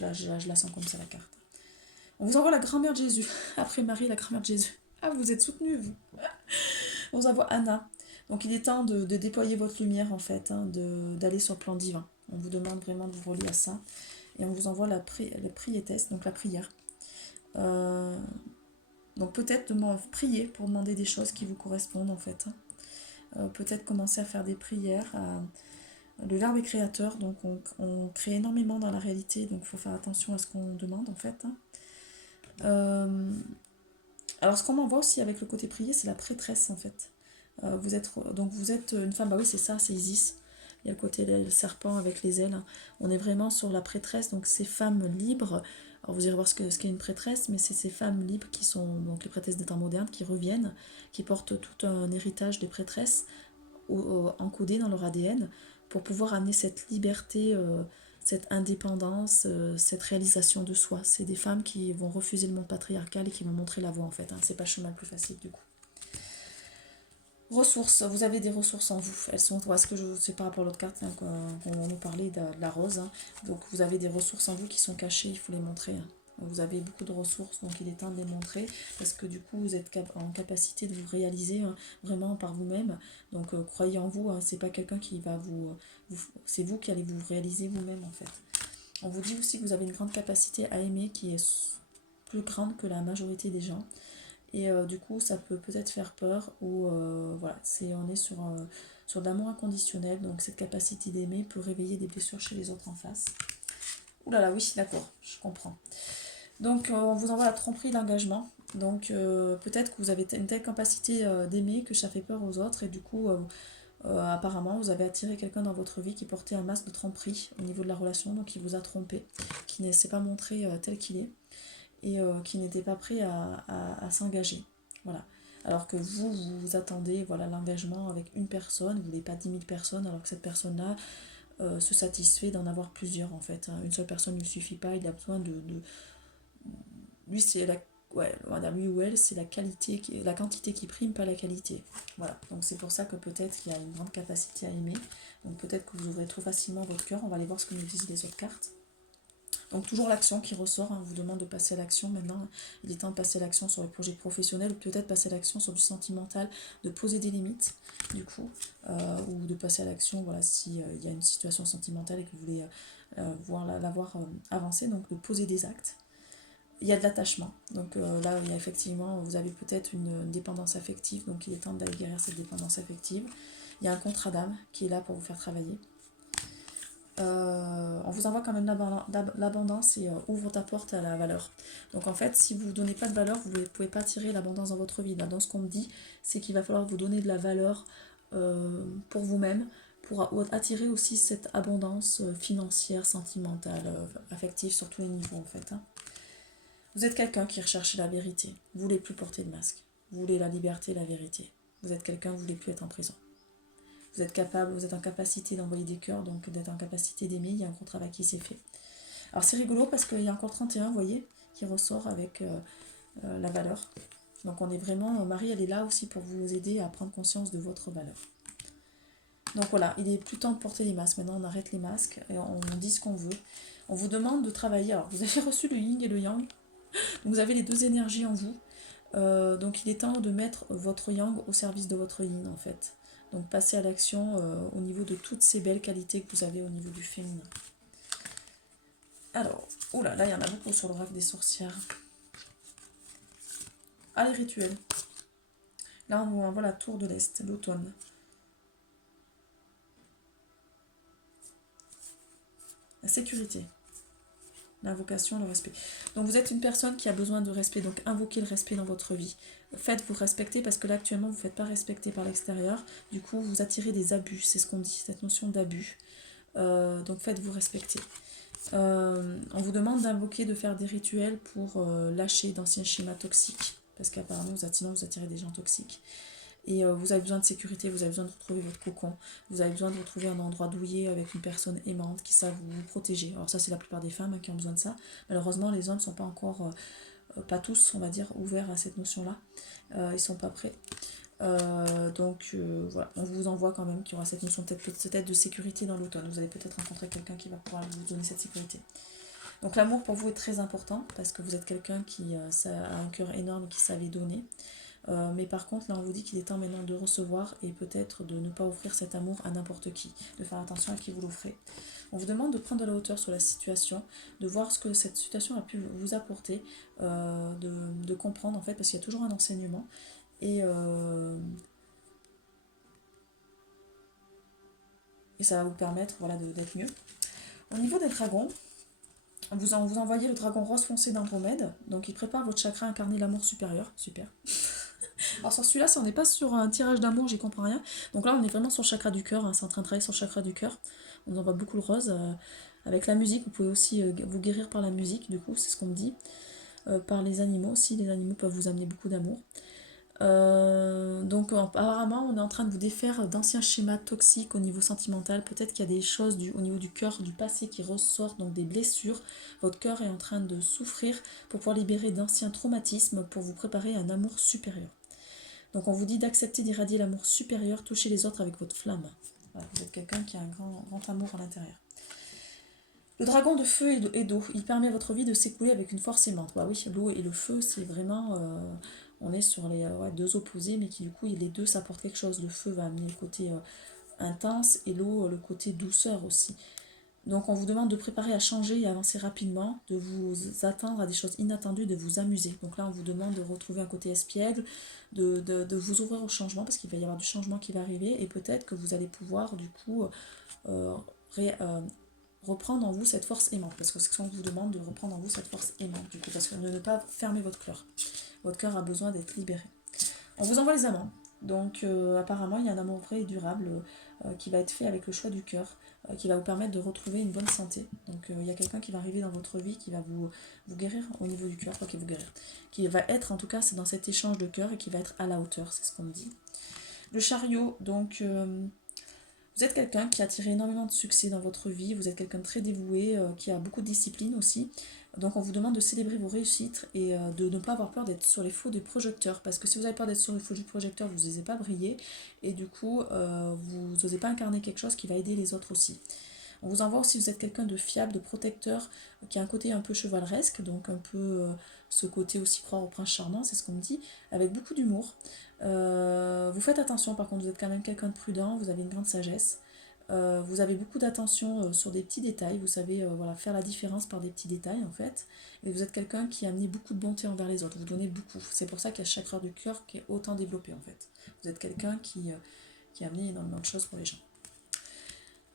Là, je la sens comme ça la carte. On vous envoie la grand-mère de Jésus. Après Marie, la grand-mère de Jésus. Ah, vous êtes soutenus, vous. On vous envoie Anna. Donc il est temps de déployer votre lumière en fait, hein, d'aller sur le plan divin. On vous demande vraiment de vous relier à ça. Et on vous envoie la priétesse, donc la prière. Donc peut-être prier pour demander des choses qui vous correspondent en fait. Peut-être commencer à faire des prières. Le verbe est créateur, donc on crée énormément dans la réalité, donc il faut faire attention à ce qu'on demande en fait. Euh, alors ce qu'on m'envoie aussi avec le côté prier, c'est la prêtresse en fait. Vous êtes une femme, bah oui c'est ça, c'est Isis. Il y a le côté le serpent avec les ailes. On est vraiment sur la prêtresse, donc ces femmes libres. Alors vous irez voir ce qu'est une prêtresse, mais c'est ces femmes libres qui sont donc les prêtresses des temps modernes, qui reviennent, qui portent tout un héritage des prêtresses encodé dans leur ADN pour pouvoir amener cette liberté, cette indépendance, cette réalisation de soi. C'est des femmes qui vont refuser le monde patriarcal et qui vont montrer la voie en fait. Hein. C'est pas le chemin le plus facile du coup. Ressources, vous avez des ressources en vous. Elles sont, ce que c'est par rapport à l'autre carte hein, qu'on nous parlait de la rose. Hein. Donc vous avez des ressources en vous qui sont cachées, il faut les montrer. Hein. Vous avez beaucoup de ressources, donc il est temps de les montrer parce que du coup vous êtes en capacité de vous réaliser hein, vraiment par vous-même. Donc croyez en vous, hein, c'est pas quelqu'un qui va c'est vous qui allez vous réaliser vous-même en fait. On vous dit aussi que vous avez une grande capacité à aimer qui est plus grande que la majorité des gens. Et du coup, ça peut peut-être faire peur ou voilà, on est sur de l'amour inconditionnel, donc cette capacité d'aimer peut réveiller des blessures chez les autres en face. Ouh là là, oui, d'accord, je comprends. Donc on vous envoie la tromperie d'engagement. Donc peut-être que vous avez une telle capacité d'aimer que ça fait peur aux autres et du coup apparemment vous avez attiré quelqu'un dans votre vie qui portait un masque de tromperie au niveau de la relation, donc qui vous a trompé, qui ne s'est pas montré tel qu'il est et qui n'était pas prêt à s'engager. Voilà. Alors que vous attendez voilà, l'engagement avec une personne, vous ne voulez pas 10 000 personnes, alors que cette personne-là se satisfait d'en avoir plusieurs en fait. Une seule personne ne lui suffit pas, il a besoin lui, c'est la. Ouais, voilà, lui ou elle, c'est la qualité, la quantité qui prime, pas la qualité. Voilà, donc c'est pour ça que peut-être qu'il y a une grande capacité à aimer. Donc peut-être que vous ouvrez trop facilement votre cœur. On va aller voir ce que nous disent les autres cartes. Donc toujours l'action qui ressort, hein, on vous demande de passer à l'action maintenant. Il est temps de passer à l'action sur les projets professionnels ou peut-être passer à l'action sur du sentimental, de poser des limites du coup, ou de passer à l'action voilà, s'il y a une situation sentimentale et que vous voulez la voir avancer, donc de poser des actes. Il y a de l'attachement, donc là il y a effectivement, vous avez peut-être une dépendance affective, donc il est temps d'aller guérir cette dépendance affective. Il y a un contrat d'âme qui est là pour vous faire travailler. On vous envoie quand même l'abondance et ouvre ta porte à la valeur. Donc en fait, si vous ne donnez pas de valeur, vous ne pouvez pas attirer l'abondance dans votre vie. Là, dans ce qu'on me dit, c'est qu'il va falloir vous donner de la valeur pour vous-même, pour attirer aussi cette abondance financière, sentimentale, affective sur tous les niveaux en fait. Hein. Vous êtes quelqu'un qui recherche la vérité. Vous ne voulez plus porter de masque. Vous voulez la liberté, la vérité. Vous êtes quelqu'un, vous ne voulez plus être en prison. Vous êtes capable, vous êtes en capacité d'envoyer des cœurs, donc d'être en capacité d'aimer, il y a un gros travail qui s'est fait. Alors c'est rigolo parce qu'il y a encore 31, vous voyez, qui ressort avec la valeur. Donc on est vraiment, Marie elle est là aussi pour vous aider à prendre conscience de votre valeur. Donc voilà, il est plus temps de porter les masques. Maintenant on arrête les masques et on dit ce qu'on veut. On vous demande de travailler. Alors vous avez reçu le yin et le yang. Donc vous avez les deux énergies en vous. Donc il est temps de mettre votre yang au service de votre yin en fait. Donc passez à l'action au niveau de toutes ces belles qualités que vous avez au niveau du féminin. Alors, oula, là il y en a beaucoup sur le rêve des sorcières. Ah, les rituels. Là on voit la tour de l'Est, l'automne. La sécurité. L'invocation, le respect. Donc vous êtes une personne qui a besoin de respect, donc invoquez le respect dans votre vie. Faites-vous respecter parce que là actuellement vous ne faites pas respecter par l'extérieur. Du coup vous attirez des abus, c'est ce qu'on dit, cette notion d'abus. Donc faites-vous respecter. On vous demande d'invoquer, de faire des rituels pour lâcher d'anciens schémas toxiques. Parce qu'apparemment vous attirez des gens toxiques. Et vous avez besoin de sécurité, vous avez besoin de retrouver votre cocon, vous avez besoin de retrouver un endroit douillet avec une personne aimante qui savent vous protéger. Alors ça c'est la plupart des femmes qui ont besoin de ça. Malheureusement les hommes ne sont pas encore, pas tous on va dire, ouverts à cette notion-là. Ils ne sont pas prêts. Donc voilà, on vous envoie quand même qu'il y aura cette notion peut-être de sécurité dans l'automne. Vous allez peut-être rencontrer quelqu'un qui va pouvoir vous donner cette sécurité. Donc l'amour pour vous est très important parce que vous êtes quelqu'un qui a un cœur énorme et qui savait donner. Mais par contre, là, on vous dit qu'il est temps maintenant de recevoir et peut-être de ne pas offrir cet amour à n'importe qui, de faire attention à qui vous l'offrez. On vous demande de prendre de la hauteur sur la situation, de voir ce que cette situation a pu vous apporter, de comprendre en fait, parce qu'il y a toujours un enseignement. Et ça va vous permettre voilà, d'être mieux. Au niveau des dragons, vous envoyez le dragon rose foncé d'Andromède, donc il prépare votre chakra incarné l'amour supérieur, super. Alors sur celui-là, si on n'est pas sur un tirage d'amour, j'y comprends rien. Donc là, on est vraiment sur le chakra du cœur, hein, c'est en train de travailler sur le chakra du cœur. On envoie beaucoup le rose. Avec la musique, vous pouvez aussi vous guérir par la musique, du coup, c'est ce qu'on me dit. Par les animaux aussi, les animaux peuvent vous amener beaucoup d'amour. Donc apparemment on est en train de vous défaire d'anciens schémas toxiques au niveau sentimental. Peut-être qu'il y a des choses au niveau du cœur, du passé qui ressortent, donc des blessures. Votre cœur est en train de souffrir pour pouvoir libérer d'anciens traumatismes pour vous préparer à un amour supérieur. Donc on vous dit d'accepter d'irradier l'amour supérieur, toucher les autres avec votre flamme. Voilà, vous êtes quelqu'un qui a un grand amour à l'intérieur. Le dragon de feu et d'eau, il permet à votre vie de s'écouler avec une force aimante. Bah oui, l'eau et le feu, c'est vraiment... on est sur les deux opposés, mais qui du coup, les deux s'apportent quelque chose. Le feu va amener le côté intense et l'eau, le côté douceur aussi. Donc on vous demande de préparer à changer et avancer rapidement, de vous attendre à des choses inattendues, de vous amuser. Donc là, on vous demande de retrouver un côté espiègle, de vous ouvrir au changement, parce qu'il va y avoir du changement qui va arriver, et peut-être que vous allez pouvoir du coup... euh, reprendre en vous cette force aimante, parce que c'est ce qu'on vous demande, de reprendre en vous cette force aimante, du coup, parce que ne pas fermer votre cœur. Votre cœur a besoin d'être libéré. On vous envoie les amants. Donc apparemment, il y a un amour vrai et durable qui va être fait avec le choix du cœur, qui va vous permettre de retrouver une bonne santé. Donc il y a quelqu'un qui va arriver dans votre vie, qui va vous guérir au niveau du cœur, qui vous guérir, qui va être, en tout cas, c'est dans cet échange de cœur et qui va être à la hauteur, c'est ce qu'on me dit. Le chariot, donc... vous êtes quelqu'un qui a tiré énormément de succès dans votre vie, vous êtes quelqu'un de très dévoué, qui a beaucoup de discipline aussi. Donc on vous demande de célébrer vos réussites et de ne pas avoir peur d'être sur les feux du projecteur. Parce que si vous avez peur d'être sur les feux du projecteur, vous n'osez pas briller. Et du coup, vous n'osez pas incarner quelque chose qui va aider les autres aussi. On vous envoie aussi, vous êtes quelqu'un de fiable, de protecteur, qui a un côté un peu chevaleresque, donc un peu ce côté aussi croire au prince charmant, c'est ce qu'on me dit, avec beaucoup d'humour. Vous faites attention, par contre, vous êtes quand même quelqu'un de prudent, vous avez une grande sagesse. Vous avez beaucoup d'attention sur des petits détails, vous savez voilà, faire la différence par des petits détails en fait. Et vous êtes quelqu'un qui a amené beaucoup de bonté envers les autres, vous donnez beaucoup. C'est pour ça qu'il y a chaque chakra du cœur qui est autant développé en fait. Vous êtes quelqu'un qui a amené énormément de choses pour les gens.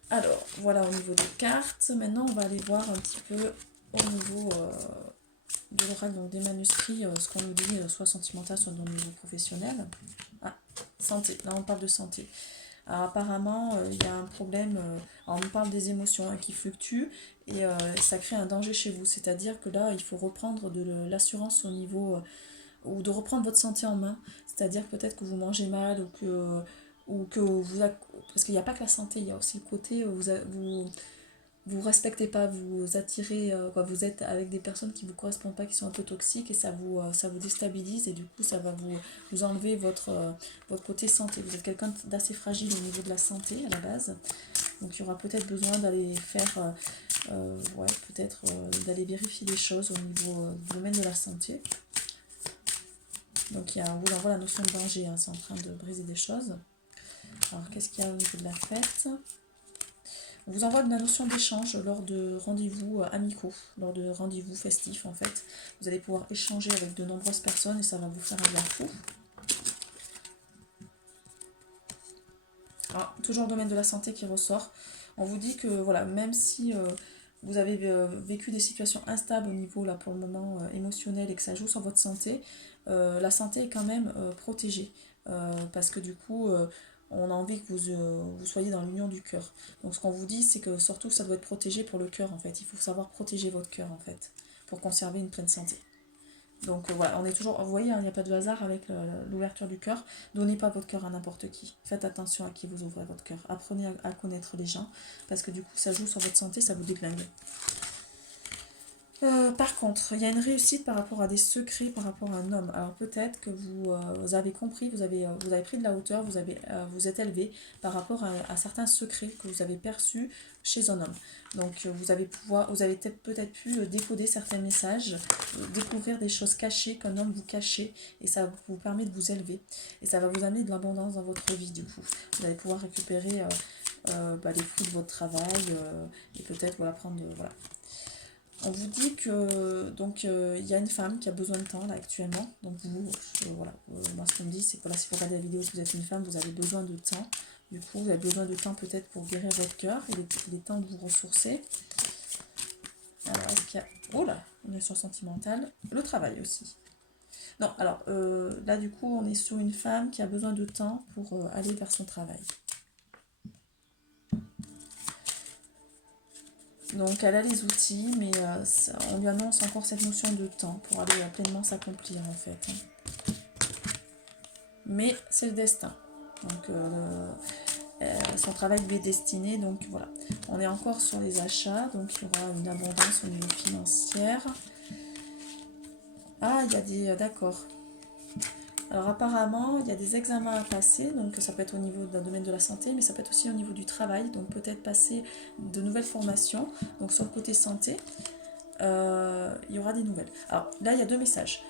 Alors, voilà au niveau des cartes. Maintenant, on va aller voir un petit peu au niveau de l'oracle, donc des manuscrits, ce qu'on nous dit, soit sentimental, soit au niveau professionnel. Ah, santé. Là, on parle de santé. Alors, apparemment, il y a un problème. Alors, on parle des émotions qui fluctuent et ça crée un danger chez vous. C'est-à-dire que là, il faut reprendre de l'assurance au niveau... ou de reprendre votre santé en main. C'est-à-dire peut-être que vous mangez mal ou que vous... Parce qu'il n'y a pas que la santé, il y a aussi le côté où vous respectez pas, vous attirez, vous êtes avec des personnes qui vous correspondent pas, qui sont un peu toxiques et ça vous déstabilise et du coup ça va vous enlever votre côté santé. Vous êtes quelqu'un d'assez fragile au niveau de la santé à la base, donc il y aura peut-être besoin d'aller faire, peut-être d'aller vérifier des choses au niveau du domaine de la santé. Donc on vous envoie la notion de danger, hein, c'est en train de briser des choses. Alors qu'est-ce qu'il y a au niveau de la fête ? On vous envoie de la notion d'échange lors de rendez-vous amicaux, lors de rendez-vous festifs en fait. Vous allez pouvoir échanger avec de nombreuses personnes et ça va vous faire un bien fou. Alors, toujours le domaine de la santé qui ressort. On vous dit que voilà, même si vous avez vécu des situations instables au niveau là pour le moment émotionnel et que ça joue sur votre santé, la santé est quand même protégée. Parce que du coup, on a envie que vous soyez dans l'union du cœur. Donc ce qu'on vous dit, c'est que surtout ça doit être protégé pour le cœur en fait. Il faut savoir protéger votre cœur en fait, pour conserver une pleine santé. Donc voilà, on est toujours, vous voyez, il n'y a pas de hasard avec l'ouverture du cœur. Donnez pas votre cœur à n'importe qui. Faites attention à qui vous ouvrez votre cœur. Apprenez à connaître les gens, parce que du coup ça joue sur votre santé, ça vous déglingue. Par contre, il y a une réussite par rapport à des secrets, par rapport à un homme. Alors peut-être que vous avez compris, vous avez pris de la hauteur, vous êtes élevé par rapport à certains secrets que vous avez perçus chez un homme. Donc vous avez peut-être pu décoder certains messages, découvrir des choses cachées qu'un homme vous cachait, et ça vous permet de vous élever. Et ça va vous amener de l'abondance dans votre vie du coup. Vous allez pouvoir récupérer les fruits de votre travail et peut-être voilà, prendre... voilà. On vous dit que donc il y a une femme qui a besoin de temps là actuellement. Donc vous, voilà, moi ce qu'on me dit c'est que voilà, si vous regardez la vidéo, que vous êtes une femme, vous avez besoin de temps. Du coup, vous avez besoin de temps peut-être pour guérir votre cœur. Il est temps de vous ressourcer. Alors, est-ce qu'il y a... Oh là, on est sur sentimental. Le travail aussi. Non, alors là du coup, on est sur une femme qui a besoin de temps pour aller vers son travail. Donc elle a les outils, mais on lui annonce encore cette notion de temps pour aller pleinement s'accomplir en fait. Mais c'est le destin. Donc son travail lui est destiné, donc voilà. On est encore sur les achats, donc il y aura une abondance au niveau financier. Ah, il y a des... D'accord. Alors apparemment, il y a des examens à passer, donc ça peut être au niveau d'un domaine de la santé, mais ça peut être aussi au niveau du travail, donc peut-être passer de nouvelles formations. Donc sur le côté santé, il y aura des nouvelles. Alors là, il y a deux messages.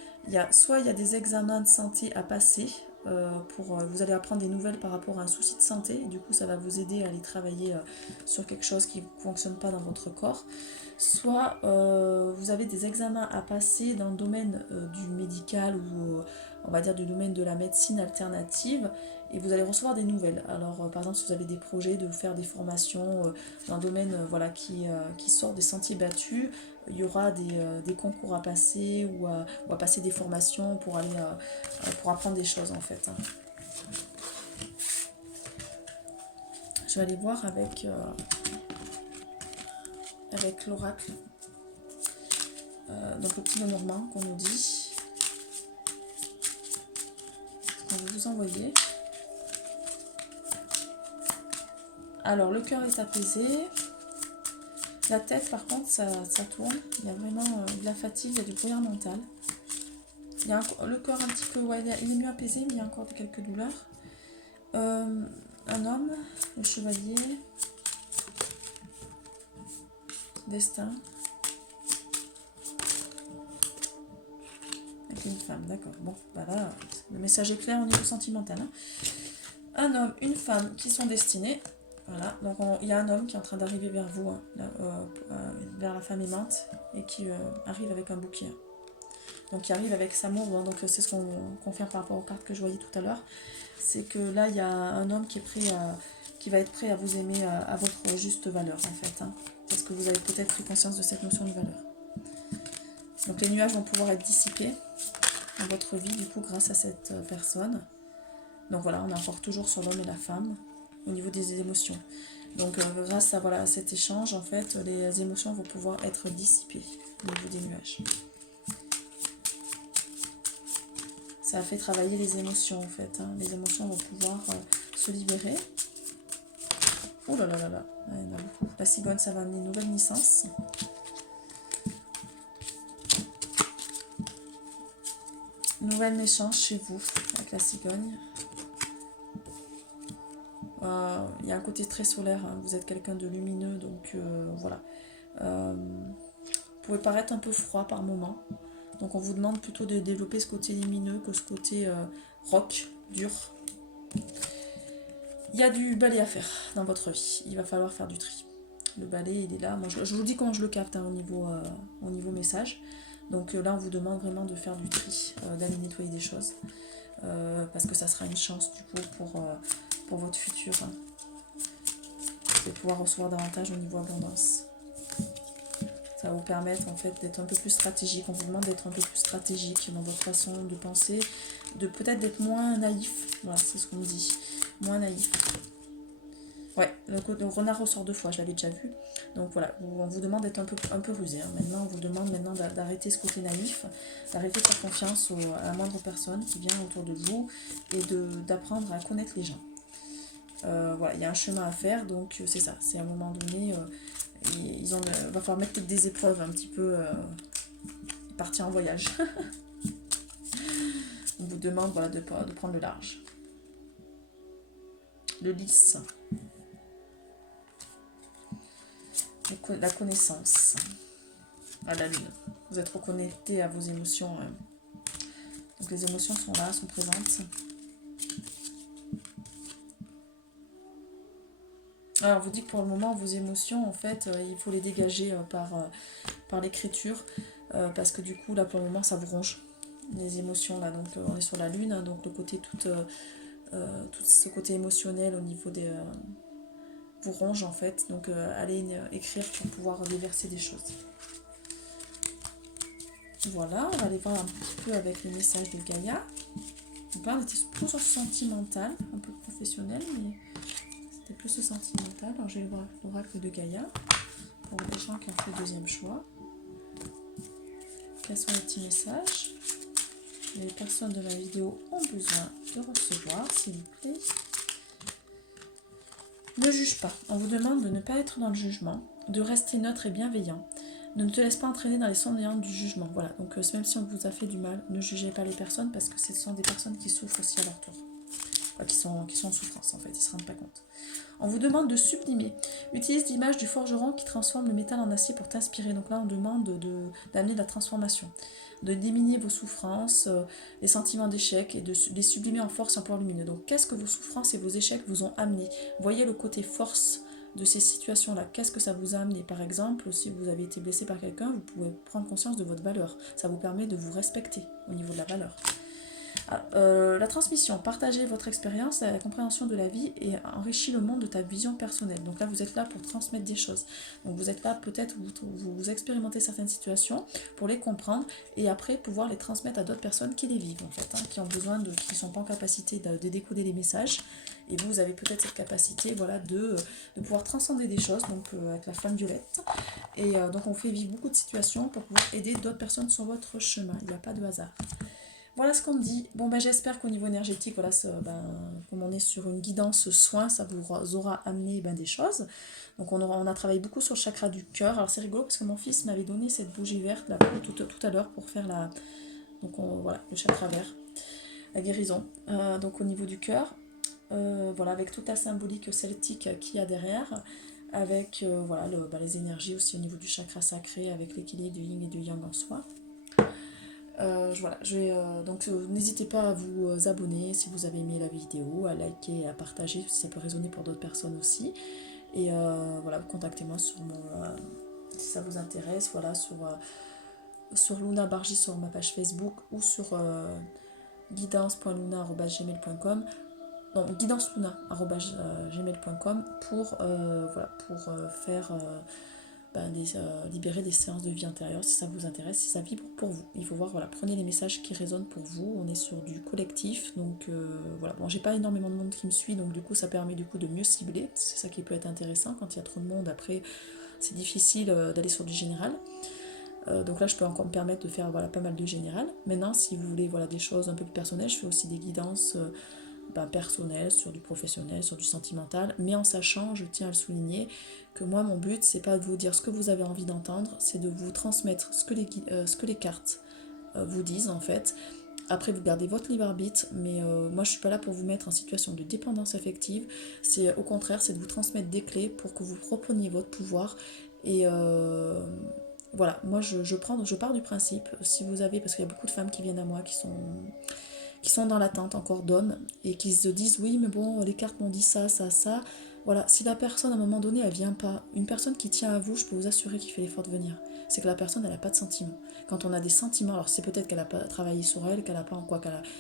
Soit il y a des examens de santé à passer, vous allez apprendre des nouvelles par rapport à un souci de santé, et du coup ça va vous aider à aller travailler sur quelque chose qui ne fonctionne pas dans votre corps. Soit vous avez des examens à passer dans le domaine du médical ou on va dire du domaine de la médecine alternative, et vous allez recevoir des nouvelles. Alors par exemple si vous avez des projets de faire des formations dans un domaine voilà, qui sort des sentiers battus, il y aura des concours à passer ou à passer des formations pour aller pour apprendre des choses en fait. Je vais aller voir avec l'oracle. Donc le petit Lenormand qu'on nous dit. On va vous envoyer. Alors le cœur est apaisé. La tête par contre ça tourne. Il y a vraiment de la fatigue, il y a du brouillard mental. Il y a le corps un petit peu, ouais, il est mieux apaisé, mais il y a encore quelques douleurs. Un homme, le chevalier, destin, avec une femme, d'accord. Bon, bah là, le message est clair au niveau sentimental. Hein. Un homme, une femme qui sont destinés. Voilà, donc il y a un homme qui est en train d'arriver vers vous, hein, vers la femme aimante, et qui arrive avec un bouquet. Donc il arrive avec sa amour, hein, donc c'est ce qu'on confirme par rapport aux cartes que je voyais tout à l'heure. C'est que là, il y a un homme qui va être prêt à vous aimer à votre juste valeur, en fait. Hein, parce que vous avez peut-être pris conscience de cette notion de valeur. Donc les nuages vont pouvoir être dissipés dans votre vie, du coup, grâce à cette personne. Donc voilà, on est encore toujours sur l'homme et la femme, au niveau des émotions. Donc grâce à voilà, cet échange, en fait, les émotions vont pouvoir être dissipées au niveau des nuages. Ça a fait travailler les émotions en fait. Hein. Les émotions vont pouvoir se libérer. Oh là là là là, il y en a beaucoup. La cigogne, ça va amener une nouvelle naissance. Nouvelle naissance chez vous avec la cigogne. Il y a un côté très solaire. Hein. Vous êtes quelqu'un de lumineux, donc voilà. Vous pouvez paraître un peu froid par moment. Donc on vous demande plutôt de développer ce côté lumineux que ce côté rock, dur. Il y a du balai à faire dans votre vie. Il va falloir faire du tri. Le balai, il est là. Moi, je vous dis comment je le capte hein, au niveau message. Donc là, on vous demande vraiment de faire du tri, d'aller nettoyer des choses. Parce que ça sera une chance du coup pour votre futur. Hein, de pouvoir recevoir davantage au niveau abondance. Ça va vous permettre en fait d'être un peu plus stratégique. On vous demande d'être un peu plus stratégique dans votre façon de penser, de peut-être d'être moins naïf. Voilà, c'est ce qu'on me dit. Moins naïf. Ouais, le renard ressort deux fois, je l'avais déjà vu. Donc voilà, on vous demande d'être un peu rusé. Hein. Maintenant, on vous demande d'arrêter ce côté naïf, d'arrêter de faire confiance à la moindre personne qui vient autour de vous et d'apprendre à connaître les gens. Voilà, il y a un chemin à faire, donc c'est ça. C'est à un moment donné, va falloir mettre toutes des épreuves un petit peu partir en voyage. On vous demande voilà, de prendre le large. Le lys. La connaissance. À la lune. Vous êtes reconnecté à vos émotions. Donc les émotions sont là, sont présentes. Alors, on vous dit que pour le moment, vos émotions, en fait, il faut les dégager par l'écriture. Parce que du coup, là, pour le moment, ça vous ronge. Les émotions, là. Donc, on est sur la lune. Hein, donc, le côté tout ce côté émotionnel au niveau des... vous ronge, en fait. Donc, allez écrire pour pouvoir déverser des choses. Voilà, on va aller voir un petit peu avec les messages de Gaïa. Donc là, on était plus sur sentimental, un peu professionnel, mais c'était plus sentimental. Alors, je vais voir l'oracle de Gaïa pour les gens qui ont fait le deuxième choix. Quels sont les petits messages que les personnes de la vidéo ont besoin de recevoir, s'il vous plaît? Ne juge pas. On vous demande de ne pas être dans le jugement, de rester neutre et bienveillant. Ne te laisse pas entraîner dans les sondes du jugement. Voilà, donc même si on vous a fait du mal, ne jugez pas les personnes parce que ce sont des personnes qui souffrent aussi à leur tour. Enfin, qui sont en souffrance en fait, ils ne se rendent pas compte. On vous demande de sublimer. Utilise l'image du forgeron qui transforme le métal en acier pour t'inspirer. Donc là, on demande d'amener de la transformation, de diminuer vos souffrances, les sentiments d'échec et de les sublimer en force et en pouvoir lumineux. Donc qu'est-ce que vos souffrances et vos échecs vous ont amené? Voyez le côté force de ces situations-là. Qu'est-ce que ça vous a amené? Par exemple, si vous avez été blessé par quelqu'un, vous pouvez prendre conscience de votre valeur. Ça vous permet de vous respecter au niveau de la valeur. La transmission, partagez votre expérience, la compréhension de la vie et enrichit le monde de ta vision personnelle. Donc là, vous êtes là pour transmettre des choses. Donc vous êtes là peut-être, vous expérimentez certaines situations pour les comprendre et après pouvoir les transmettre à d'autres personnes qui les vivent en fait, qui ont besoin qui ne sont pas en capacité de décoder les messages. Et vous avez peut-être cette capacité voilà, de pouvoir transcender des choses, donc avec la flamme violette. Et donc on fait vivre beaucoup de situations pour pouvoir aider d'autres personnes sur votre chemin. Il n'y a pas de hasard. Voilà ce qu'on me dit. Bon, ben, j'espère qu'au niveau énergétique, voilà, comme on est sur une guidance soin, ça vous aura amené des choses. Donc on a travaillé beaucoup sur le chakra du cœur. Alors c'est rigolo parce que mon fils m'avait donné cette bougie verte là, tout à l'heure pour faire voilà, le chakra vert, la guérison. Donc au niveau du cœur, voilà, avec toute la symbolique celtique qu'il y a derrière, avec voilà, les énergies aussi au niveau du chakra sacré, avec l'équilibre du yin et du yang en soi. Voilà, donc n'hésitez pas à vous abonner si vous avez aimé la vidéo, à liker et à partager si ça peut résonner pour d'autres personnes aussi. Et voilà, contactez-moi sur si ça vous intéresse, voilà, sur Luna Bargy sur ma page Facebook ou sur guidance.luna@gmail.com. Non, guidanceluna@gmail.com pour faire libérer des séances de vie intérieure si ça vous intéresse, si ça vibre pour vous. Il faut voir, voilà, prenez les messages qui résonnent pour vous. On est sur du collectif, donc voilà. Bon, j'ai pas énormément de monde qui me suit, donc du coup ça permet du coup de mieux cibler. C'est ça qui peut être intéressant quand il y a trop de monde. Après, c'est difficile d'aller sur du général. Donc là, je peux encore me permettre de faire voilà, pas mal de général. Maintenant, si vous voulez voilà, des choses un peu plus personnelles, je fais aussi des guidances personnelles, sur du professionnel, sur du sentimental, mais en sachant, je tiens à le souligner, que moi, mon but, c'est pas de vous dire ce que vous avez envie d'entendre, c'est de vous transmettre ce que les cartes vous disent, en fait. Après, vous gardez votre libre arbitre, mais moi, je suis pas là pour vous mettre en situation de dépendance affective. C'est au contraire, c'est de vous transmettre des clés pour que vous repreniez votre pouvoir. Et voilà, moi, je pars du principe, si vous avez, parce qu'il y a beaucoup de femmes qui viennent à moi qui sont dans l'attente encore d'hommes et qui se disent oui mais bon les cartes m'ont dit ça, ça, ça. Voilà, si la personne à un moment donné elle vient pas, une personne qui tient à vous, je peux vous assurer qu'il fait l'effort de venir. C'est que la personne elle n'a pas de sentiments. Quand on a des sentiments, alors c'est peut-être qu'elle n'a pas travaillé sur elle, qu'elle a pas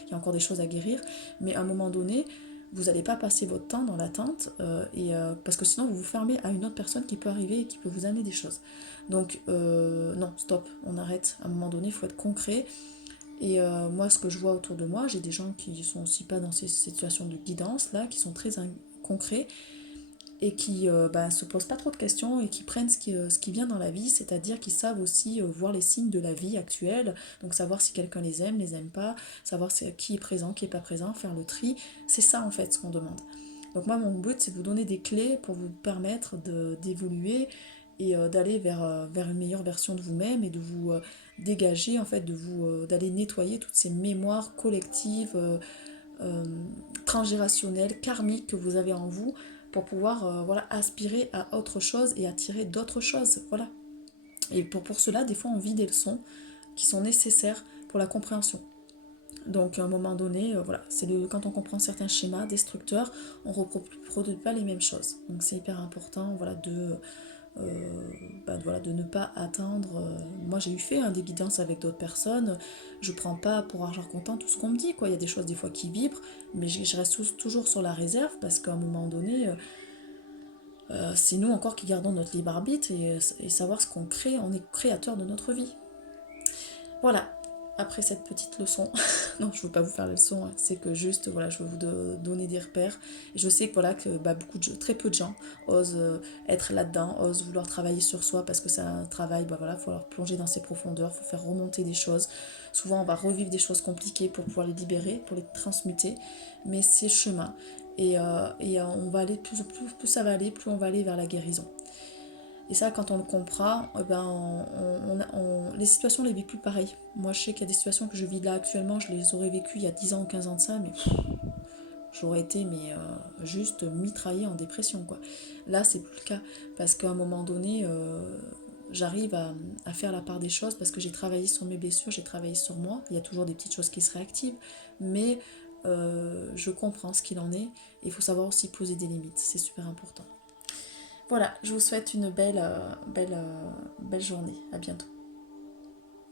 il y a encore des choses à guérir, mais à un moment donné, vous n'allez pas passer votre temps dans l'attente parce que sinon vous vous fermez à une autre personne qui peut arriver et qui peut vous amener des choses. Donc non, stop, on arrête. À un moment donné, il faut être concret. Et moi, ce que je vois autour de moi, j'ai des gens qui sont aussi pas dans ces situations de guidance là, qui sont très concrets et qui se posent pas trop de questions et qui prennent ce qui vient dans la vie, c'est-à-dire qu'ils savent aussi voir les signes de la vie actuelle, donc savoir si quelqu'un les aime pas, savoir qui est présent, qui est pas présent, faire le tri, c'est ça en fait ce qu'on demande. Donc moi, mon but, c'est de vous donner des clés pour vous permettre d'évoluer et d'aller vers une meilleure version de vous-même et de vous dégager, en fait, d'aller nettoyer toutes ces mémoires collectives, euh, transgénérationnelles, karmiques que vous avez en vous pour pouvoir voilà, aspirer à autre chose et attirer d'autres choses. Voilà. Et pour cela, des fois, on vit des leçons qui sont nécessaires pour la compréhension. Donc à un moment donné, voilà, quand on comprend certains schémas destructeurs, on ne reproduit pas les mêmes choses. Donc c'est hyper important voilà, voilà, de ne pas attendre. Moi j'ai eu fait des guidances avec d'autres personnes, je prends pas pour argent comptant tout ce qu'on me dit. Quoi. Il y a des choses des fois qui vibrent, mais je reste toujours sur la réserve parce qu'à un moment donné, c'est nous encore qui gardons notre libre arbitre et savoir ce qu'on crée, on est créateur de notre vie. Voilà, après cette petite leçon, non, je ne veux pas vous faire la leçon, hein, c'est que juste, voilà, je veux vous donner des repères. Et je sais que, voilà, que très peu de gens osent être là-dedans, osent vouloir travailler sur soi parce que c'est un travail, voilà, il faut falloir plonger dans ses profondeurs, il faut faire remonter des choses. Souvent, on va revivre des choses compliquées pour pouvoir les libérer, pour les transmuter, mais c'est chemin. Et on va aller, plus ça va aller, plus on va aller vers la guérison. Et ça, quand on le comprend, les situations ne les vit plus pareil. Moi, je sais qu'il y a des situations que je vis là actuellement, je les aurais vécues il y a 10 ans ou 15 ans de ça, mais j'aurais été juste mitraillée en dépression. Quoi. Là, c'est plus le cas, parce qu'à un moment donné, j'arrive à faire la part des choses, parce que j'ai travaillé sur mes blessures, j'ai travaillé sur moi. Il y a toujours des petites choses qui se réactivent, mais je comprends ce qu'il en est, et il faut savoir aussi poser des limites, c'est super important. Voilà, je vous souhaite une belle journée. À bientôt.